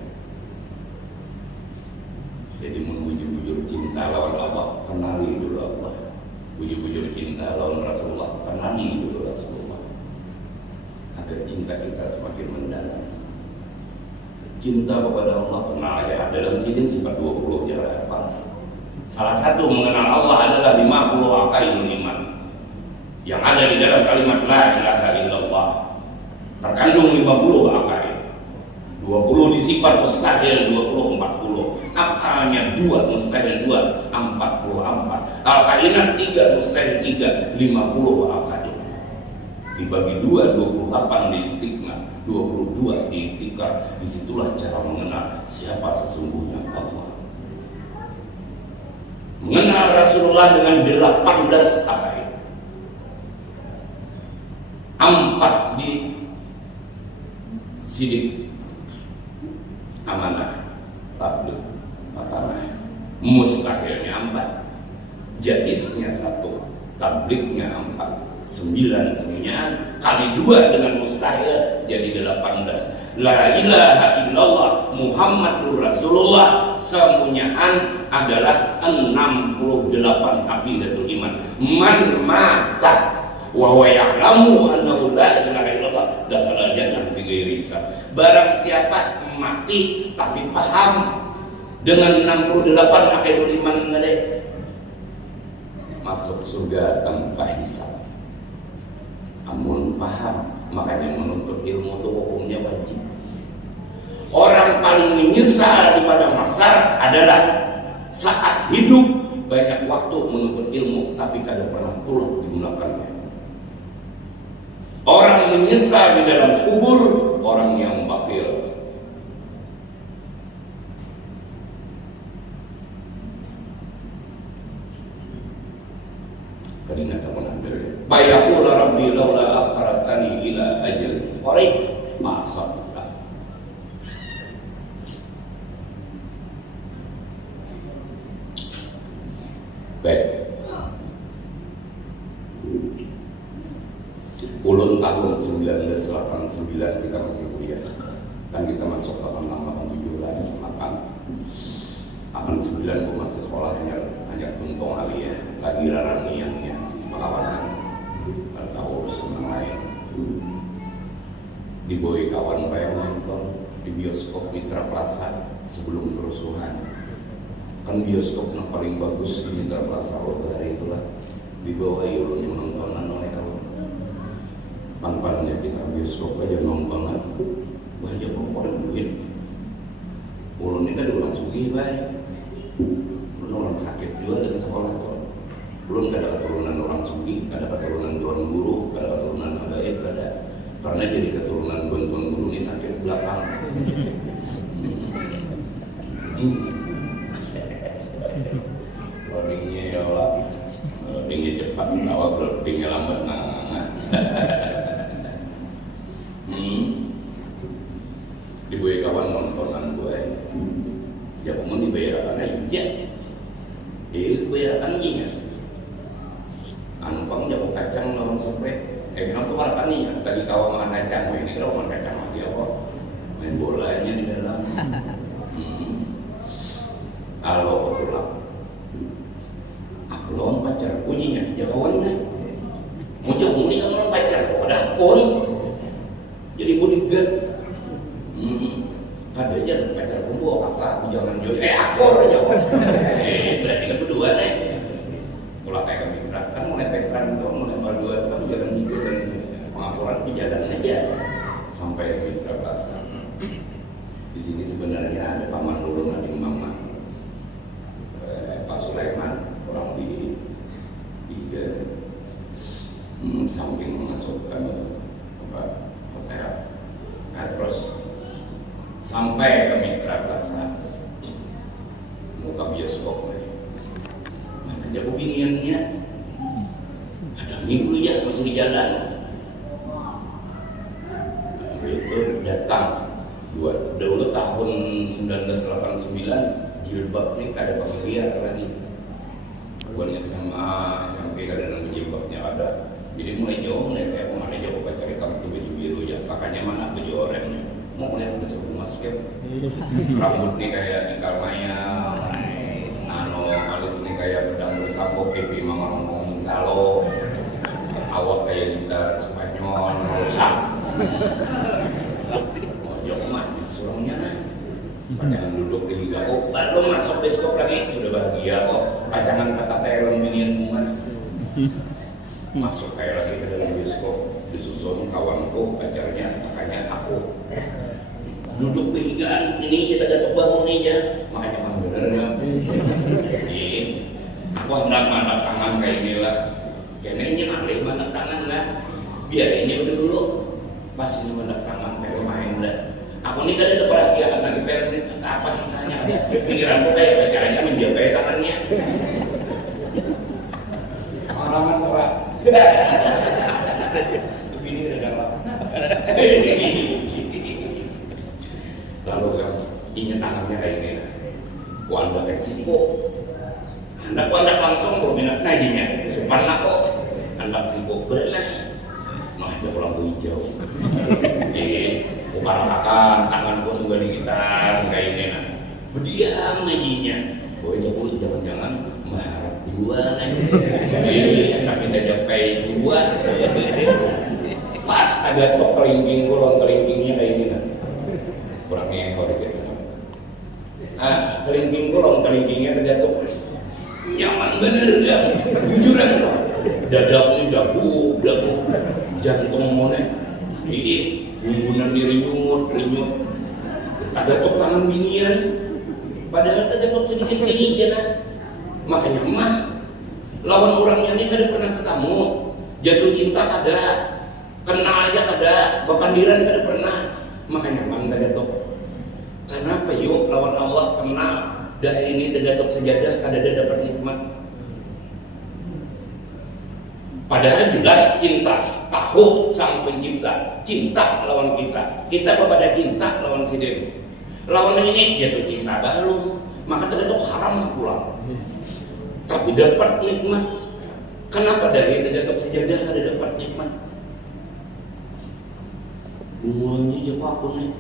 Jadi membujur-bujur cinta lawan Allah, kenali dulu Allah. Bujur-bujur cinta lawan Rasulullah, kenali dulu Rasulullah. Agar cinta kita semakin mendalam. cinta kepada Allah, kenal ya dalam sini sifat 20 ya apa. Salah satu mengenal Allah adalah 50 akaidul iman yang ada di dalam kalimat la ilaha illallah. Terkandung 50 akaid. 20 disifat mustahil, 20 40. Apanya 2 mustahil 2, 44. Al-kainat 3 mustahil 3, 50 akaid. Dibagi 2, 28 di istiqmah, 22 di iktikar. Disitulah cara mengenal siapa sesungguhnya Allah. Mengenal Rasulullah dengan 18 akaid. 4 di sidik, amanah, tabligh, matanah. Mustahilnya 4, jaisnya 1, tablighnya 4, 9 semuanya kali 2 dengan mustahil jadi 18. La ilaha illallah Muhammadur Rasulullah semuanyaan adalah 68 aqidatul iman. Man mata wa huwa ya'lamu annahu la ilaha illallah dakhala jannah bi ghairi hisab. Barang siapa mati tapi paham dengan 68 aqidatul iman tadi, masuk surga tanpa hisab. Amun paham, makanya menuntut ilmu itu hukumnya wajib. Orang paling menyesal di pada masa adalah saat hidup banyak waktu menuntut ilmu tapi kada pernah pulang digunakannya. Orang menyesal di dalam kubur, orang yang bakhil. Karena kamu ambil bayaqul rabbi laula akharatani ila ajalin qarib ma sadaq. Baik. Ulun tahun 1989 kita masih kuliah. Kan kita masuk tahun 87 lagi makan. Tahun 9 aku masih sekolah hanya tuntung kali ya. Lagi raraniannya kawanan tahu urusan lain. Dibawa kawan bayang nonton di bioskop Mitra Plaza sebelum kerusuhan. Kan bioskop yang paling bagus di Mitra Plaza waktu hari itulah dibawa ulunnya menontonan oleh kawan. Pan-pannya kita bioskop aja nontonan, wah aja kok ada duit. Ulunnya kan ulang sugih baik, ulun orang sakit juga dari sekolah tuh. Belum ada keturunan orang sugih, ada keturunan tuan guru, ada keturunan habaib, ada. Karena jadi keturunan tuan guru ini sakit belakang. Loadingnya ya Allah, loadingnya cepat, awal loadingnya lambat nangat. Dibuat kawan nontonan gue, ya mau dibayarkan aja, dibayarkan aja. Anumpang jago kacang orang sampai, kenapa tuh warna nih? Tadi kawan makan kacang, ini kalau makan kacang lagi apa? Main bolanya di dalam. Kalau pulang, aku lawan pacar, ujinya jauhan deh. Mau jauh ini kamu pacar, udah kon, jadi bodyguard. Ada aja pacar kumbu apa? Jangan jauh, akor aja. Berarti kan berdua nih. Kalau kayak kami kan mulai petran tuh, mulai berdua, tapi jangan jujur dan pengakuran di jalan aja sampai ke Mitra Plaza. Di sini sebenarnya ada paman lulung adik mama, Pak Sulaiman, orang di samping masuk ke hotel. Nah terus sampai ke Mitra Plaza, muka bioskop nih. Mana jago biniannya? Ada minggu ya masih di jalan. Itu datang dulu tahun 1989 jilbab nih kada pakai liar lagi. Bukan SMA, SMP kadang jilbabnya ada. Jadi mulai jauh mulai kayak mana jauh pacar kamu tuh baju biru ya. Pakainya mana baju oranye. Mau melihat udah sebelum masuk rambut nih kayak Ikal Maya, alis nih kayak pedang bersapo, pipi mama ngomong galo, awak kayak gitar Spanyol, rusak. Mojok mah disurungnya nah. Pacangan duduk di liga, oh baru masuk bioskop lagi, sudah bahagia kok. Pacangan kata terong minian emas. Masuk kayak lagi ke dalam bioskop, disusun kawanku, pacarnya, makanya aku. Duduk di liga, ini kita jatuh bangun nih ya, makanya memang bener nggak? Aku hendak mantap tangan kayak ini lah. Kayaknya ini alih mantap tangan lah. Biar ini dulu, pas ini mantap tangan kayak main lah. Aku ini kan itu perhatian lagi pengen apa kisahnya ada pikiranku kayak caranya menjaga tangannya pengalaman Pak begini udah galak lalu kan ingat tangannya kayak ini ku anda kayak siko anda langsung berminat najinya supaya kok anda siko berenang nah ada lampu hijau Kuparakan tanganku juga di gitar kayak ini nah. Berdiam najinya. Boy jauh jangan-jangan mengharap dua nih. Tapi kita japai dua. Pas ada tok kelingking kolong kelingkingnya kayak gini nah. Kurang ngehor gitu. Kelingking kolong kelingkingnya terjatuh. Nyaman bener ya. Jujuran loh. Dadaknya dagu. Jantung mana. Ini hubungan diri nyumut, tagatok tangan binian padahal tagatok sedikit ini aja makanya mah lawan orangnya ini kada pernah ketemu jatuh cinta kada kenal aja kada bapandiran kada pernah makanya mah tagatok kenapa yuk lawan Allah kenal dah ini tagatok sejadah kada ada dapat nikmat padahal jelas cinta tahu sang pencipta cinta lawan kita kepada cinta lawan si Dewi lawan ini jatuh cinta baru maka terjatuh haram pulang tapi dapat nikmat kenapa dari terjatuh sejadah ada dapat nikmat bunganya jauh aku nih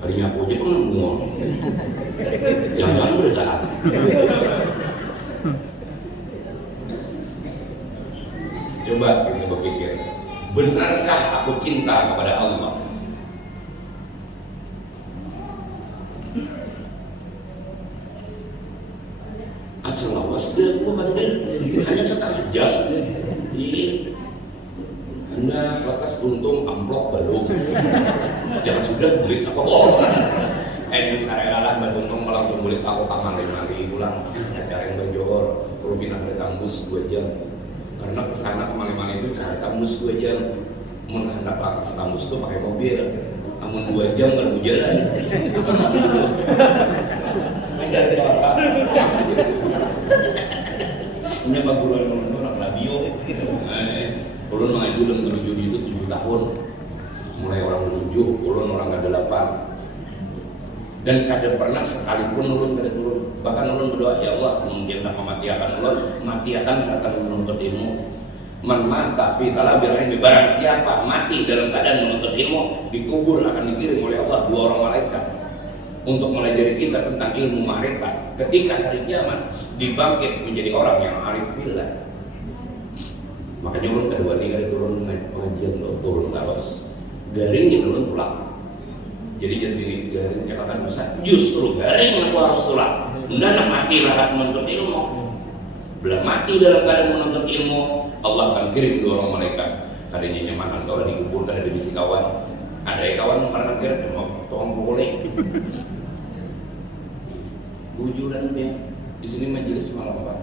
harinya aku aja pernah bunga jangan bersaat coba kita berpikir, benarkah aku cinta kepada Allah? Asal awas deh, bukan hanya setengah jam. Iya, Anda lekas untung amplop belum. Jangan sudah beli apa bohong. Karyalah untung langsung beli aku kamar lagi pulang. Acara yang bajor, perlu pindah ke kampus 2 jam. Karena kesana kemana-mana itu saya tambus 2 jam menghendak ke tambus itu pakai mobil namun 2 jam kan jalan ini apa bulan menurut radio ulun mengaju dalam menuju itu 7 tahun mulai orang 7 ulun orang ke 8 dan kada pernah sekalipun ulun kada turun bahkan ulun berdoa ya Allah mungkin tak mematiakan ulun matiakan haratan menuntut ilmu man mata fi talabil ilmi barang siapa mati dalam keadaan menuntut ilmu dikubur akan dikirim oleh Allah 2 orang malaikat untuk mengajari kita tentang ilmu ma'rifat ketika hari kiamat dibangkit menjadi orang yang arif billah makanya ulun kedua ini kada turun pengajian turun kalos garing ulun pulang jadi garing catatan besar justru garing aku harus pulang hendak mati rahat menuntut ilmu belum mati dalam keadaan menuntut ilmu Allah akan kirim 2 orang malaikat kadanya nyamanan kalau dikubur kada ada bisi kawan ada yang kawan karena dia mau tolong boleh bujuran dia di sini majelis malam apa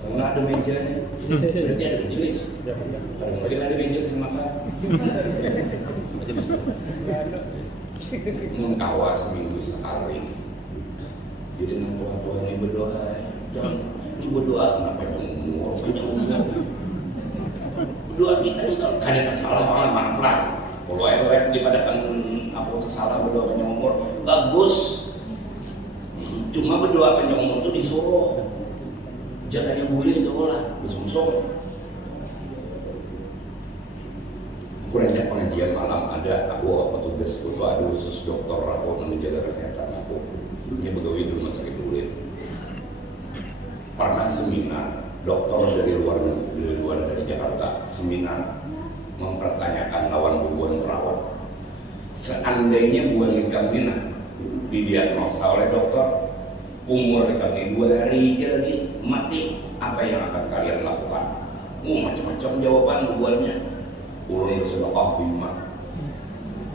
karena ada mejanya berarti ada majelis kadang-kadang ada majelis makan mengkawas seminggu sekali jadi nang tua-tua ini berdoa jangan ini berdoa kenapa umur berdoa kita itu kan ada salah banget mana kalau elek dipadakan aku salah berdoa panjang umur bagus cuma berdoa panjang umur itu disuruh jangan yang boleh itu lah besok aku rencana pengajian malam ada aku petugas itu ada khusus dokter aku menjaga kesehatan aku dia pegawai di rumah sakit Ulit pernah seminar dokter dari luar dari Jakarta seminar mempertanyakan lawan hubungan perawat seandainya Bu Hanika Mina didiagnosa oleh dokter umur kami 2 hari lagi mati, apa yang akan kalian lakukan? Macam-macam jawaban buatnya. Ulun sedekah bima,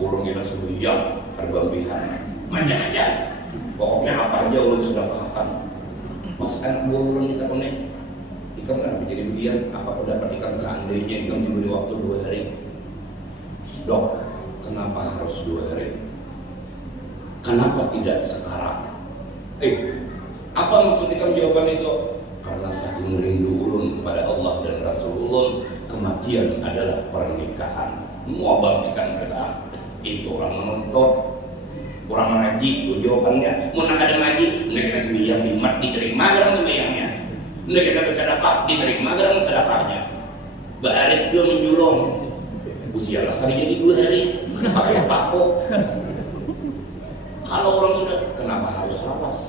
ulun kita sebuyang terbambihan, macam-macam. Pokoknya apa aja ulun sedekahkan. Pas anak buah ulun kita punya, ikam kan menjadi begini. Apa pendapat ikam seandainya ikam diberi waktu 2 hari? Dok, kenapa harus 2 hari? Kenapa tidak sekarang? Apa maksud ikam jawaban itu? Karena saking rindu ulun kepada Allah dan Rasulullah, kematian adalah pernikahan. Mau bangkitan kita, itu orang menonton, orang mengaji, itu jawabannya. Mau nak ada ngaji, mereka sembiang bimat diterima dalam sembiangnya. Mereka bersedekah diterima dalam sedekahnya. Ba'arif dia menjulung, usialah kali jadi 2 hari, pakai paku. Kalau orang sudah, kenapa harus lawas?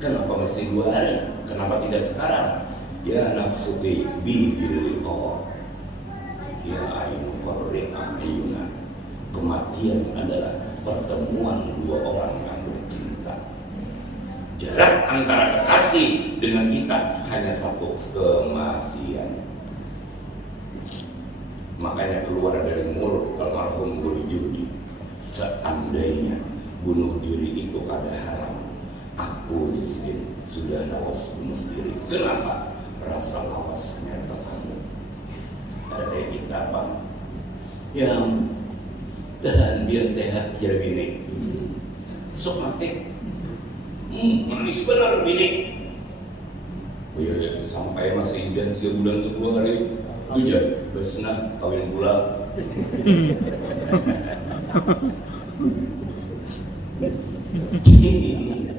Kenapa mesti 2 hari? Kenapa tidak sekarang? Ya nafsu bi billiqah. Ya ainu qarri ayuna. Kematian adalah pertemuan 2 orang yang bercinta. Jarak antara kekasih dengan kita hanya 1, kematian. Makanya keluar dari mulut almarhum Guru Judi, seandainya bunuh diri itu kada haram, aku di sini sudah lawas bunuh diri. Kenapa? Rasa lawasnya terkamu. Ada kayak kita bang, yang dan biar sehat jadi bini. Sok mati, manis benar bini. Oh iya, sampai masih indah 3 bulan 10 hari, tujuh besnah kawin pula.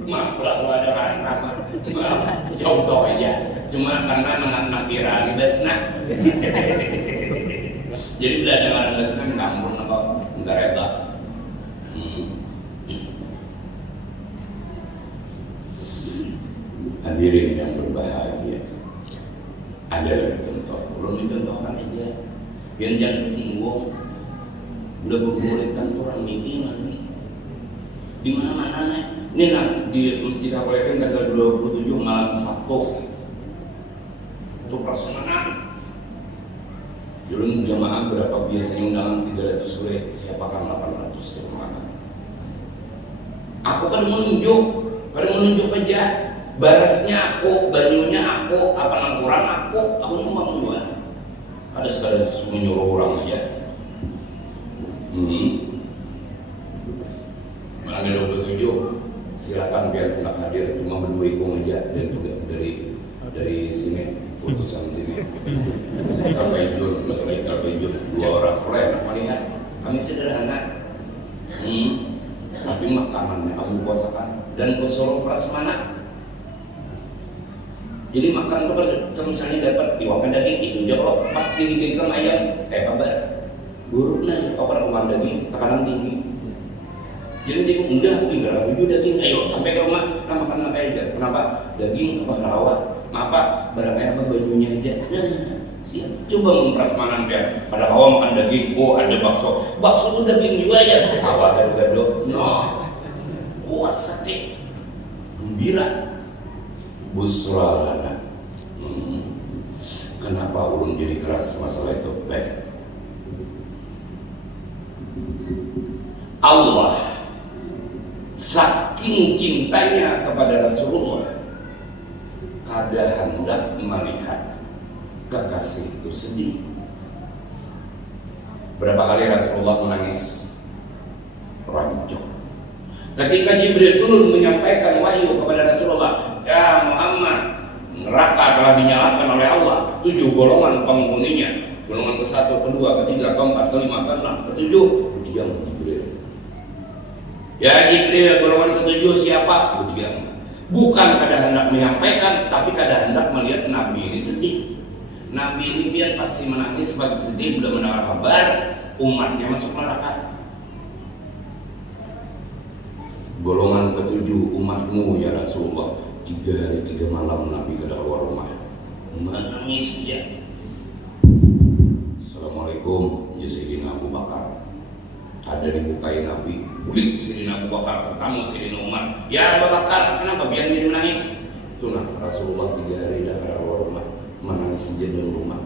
Maaf kalau ada orang sama, maaf contoh aja, cuma karena mengenal kira besnah. Jadi bila ada orang besnah kampung kok enggak reta. Hadirin yang berbahagia, ada yang contoh, belum dicontohkan aja, biar jangan tersinggung. Udah bermurid kan orang mikir lagi. Di mana-mana nih. Ini di Masjid Hapolekan tanggal 27 malam Sabtu. Untuk prasmanan. Dulu jamaah berapa biasanya undangan 300 sore, siapakan 800 jamaah. Aku kan menunjuk aja. Barasnya aku, banyunya aku, apa nang kurang aku nyumbang juga. Ada sekadar menyuruh orang aja. Malam 27 silakan biar hendak hadir, cuma berdua ikung aja dan juga dari sini putusan sini. Kalpejun, masalah Kalpejun 2 orang boleh melihat kami sederhana. Tapi makanannya aku puasakan dan kusuruh prasmanan. Jadi makan tuh kalau misalnya dapat iwakan daging itu jauh pas digigitkan ayam kabar buruknya kapan rumah daging tekanan tinggi. Jadi saya udah tinggal lagi daging, ayo sampai ke rumah nah makan apa aja. Kenapa? Daging apa rawat? Apa barang apa bajunya aja. Siap. Coba memprasmanan ya. Pada awal makan daging, ada bakso tuh daging juga ya. Awal gado-gado, puas hati, gembira. Busra lana. Kenapa ulun jadi keras masalah itu? Baik. Allah saking cintanya kepada Rasulullah, kada hendak melihat kekasih itu sedih. Berapa kali Rasulullah menangis rancok ketika Jibril turun menyampaikan wahyu kepada Rasulullah, ya Muhammad, neraka telah dinyalakan oleh Allah 7 golongan penghuninya, golongan ke-1, ke-2, ke-3, ke-4, ke-5, ke-6, ke-7. Diam Jibril. Ya Jibril, golongan ke-7 siapa? Diam. Bukan kada hendak menyampaikan, tapi kada hendak melihat Nabi ini sedih. Nabi ini biar pasti menangis, pasti sedih, belum mendengar kabar umatnya masuk neraka. Golongan ke-7 umatmu ya Rasulullah, 3 hari 3 malam Nabi kada keluar rumah, menangis dia. Assalamualaikum ya Sayyidina Abu Bakar. Ada dibukain Nabi, bulik Sidina Abu Bakar, ketemu Sidina Umar. Ya Abu Bakar, kenapa biar dia menangis? Itulah Rasulullah 3 hari dah keluar rumah, menangis di dalam rumah.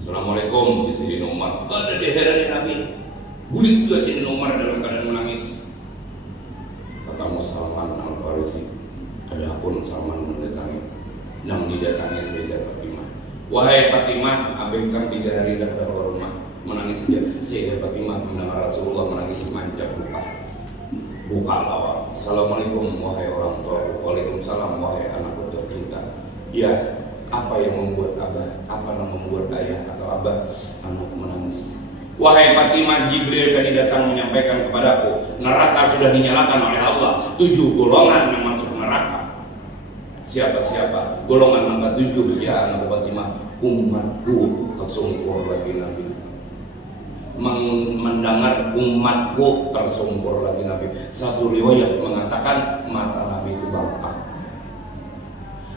Assalamualaikum, Sidina Umar. Ada diherani Nabi, bulik juga Sidina Umar dalam keadaan menangis. Ketemu Salman Al-Farisi, ada pun Salman mendatangi, nang didatangi Sayyidah Fatimah. Wahai Fatimah, abaikan 3 hari dah keluar rumah, menangis saja. Sayyidah Fatimah mendengar Rasulullah menangis mancap buka lawang. Assalamualaikum wahai orang tua. Waalaikumsalam wahai anakku tercinta. Ya, apa yang membuat abah, apa yang membuat ayah atau abah anak menangis? Wahai Fatimah, Jibril tadi datang menyampaikan kepadaku, neraka sudah dinyalakan oleh Allah, 7 golongan yang masuk neraka. Siapa-siapa? Golongan nomor 7, ya anak Fatimah, umatku tersungkur lagi Nabi. Mendengar umatku tersungkur lagi Nabi. Satu riwayat mengatakan mata Nabi itu bangkak.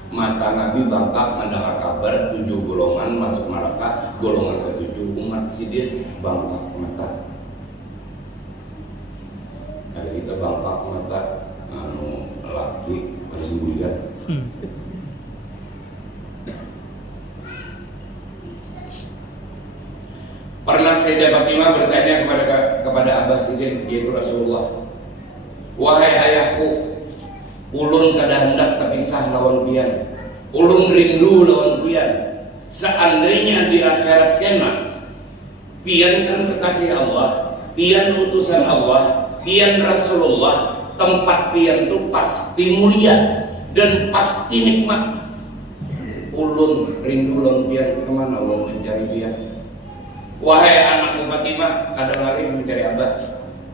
Mata Nabi bangkak mendengar kabar 7 golongan masuk neraka. Golongan ke-7 umat sidin bangkak mata. Ada kita bangkak mata laki masih bulian. Pernah Sayyidah Fatimah bertanya kepada Abah Sidin, yaitu Rasulullah, wahai ayahku, ulun kada hendak terpisah lawan pian, ulun rindu lawan pian. Seandainya di akhirat kena, pian kan kekasih Allah, pian utusan Allah, pian Rasulullah, tempat pian itu pasti mulia dan pasti nikmat. Ulun rindu lawan pian, kemana ulun mencari pian? Wahai anakku Fatimah, ada lari mencari Abah.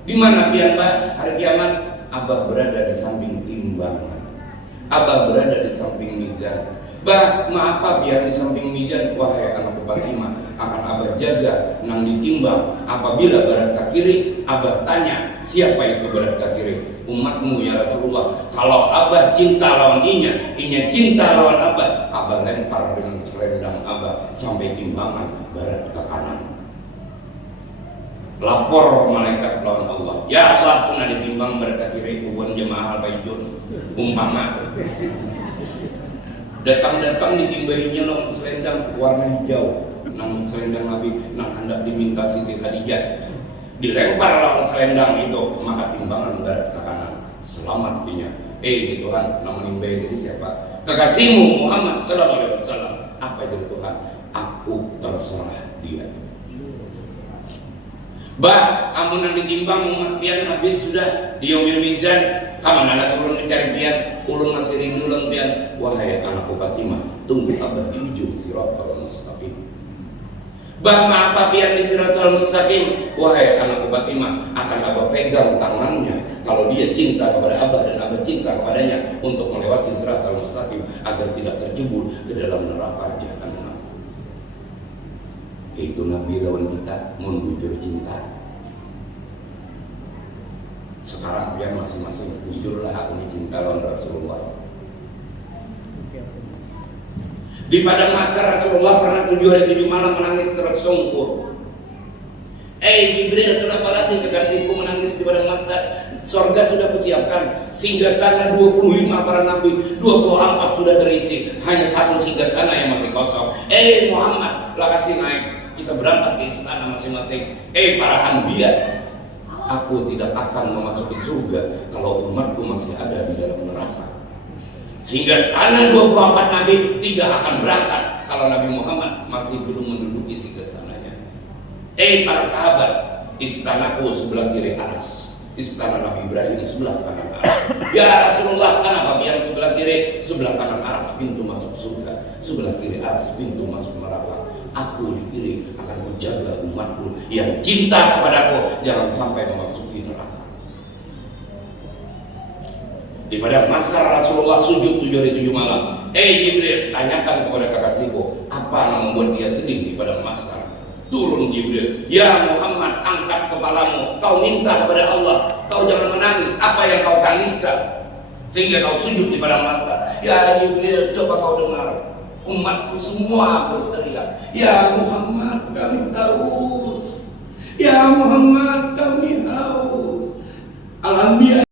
Di mana pian Bah? Hari kiamat, Abah berada di samping timbangan. Abah berada di samping mizan. Bah, mengapa biar di samping mizan? Wahai anakku Fatimah, akan Abah jaga nang ditimbang. Apabila berat ke kiri, Abah tanya, siapa itu berat ke kiri? Umatmu ya Rasulullah. Kalau Abah cinta lawan inya cinta lawan Abah, Abah lempar dengan selendang Abah sampai timbangan berat ke kanan. Lapor malaikat lawan Allah, ya Allah, pernah ditimbang berat ke kiri, hubungan jemaah al-baijun umpama datang-datang ditimbanginya lawan selendang warna hijau, nang selendang Nabi nang hendak diminta Siti Khadijah, dilempar lawan selendang itu, maka timbangan berat ke kanan. Selamat dinya. Tuhan, nama nimbai jadi siapa? Kekasihmu Muhammad sallallahu alaihi wasallam. Apa itu Tuhan? Aku terserah dia. Bah, amun nang ditimbang umat pian habis sudah di yaumil mizan, kamana lagi ulun mencari pian, ulun masih rindu lawan pian. Wahai anakku Fatimah, tunggu Abah di ujung siratal mustaqim. Bah, apa pian di siratal mustaqim? Wahai anakku Fatimah, akan Abah pegang tangannya kalau dia cinta kepada Abah dan Abah cinta kepadanya untuk melewati siratal mustaqim agar tidak terjebur ke dalam neraka jahanam. Itu Nabi lawan kita membujur cinta. Sekarang biar masing-masing bujurlah aku ini cinta lawan Rasulullah. Di padang mahsyar Rasulullah pernah 7 hari 7 malam menangis tersungkur. Jibril, kenapa lagi kekasihku menangis di padang mahsyar? Sorga sudah kusiapkan singgasana 25 para nabi, 24 sudah terisi, hanya 1 singgasana yang masih kosong. Muhammad, lah kasih naik, kita berangkat ke istana masing-masing. Para anbiya, aku tidak akan memasuki surga kalau umatku masih ada di dalam neraka. Sehingga sana 24 nabi tidak akan berangkat kalau Nabi Muhammad masih belum menduduki singgasananya. Para sahabat, istanaku sebelah kiri aras, istana Nabi Ibrahim sebelah kanan aras. Ya Rasulullah, kenapa yang sebelah kiri? Sebelah kanan aras pintu masuk surga, sebelah kiri aras pintu masuk neraka. Aku di kiri akan menjaga umatku yang cinta kepadaku jangan sampai memasuki neraka. Di padang mahsyar Rasulullah sujud 7 hari 7 malam. Jibril, tanyakan kepada kekasihku, apa yang membuat dia sedih di padang mahsyar? Turun Jibril, ya Muhammad, angkat kepalamu, kau minta kepada Allah, kau jangan menangis apa yang kau tangiskan sehingga kau sujud di padang mahsyar. Ya Jibril, coba kau dengar, umatku semua berteriak, ya Muhammad, kami tahu Ya Muhammad, kami haus. Al-Anbiya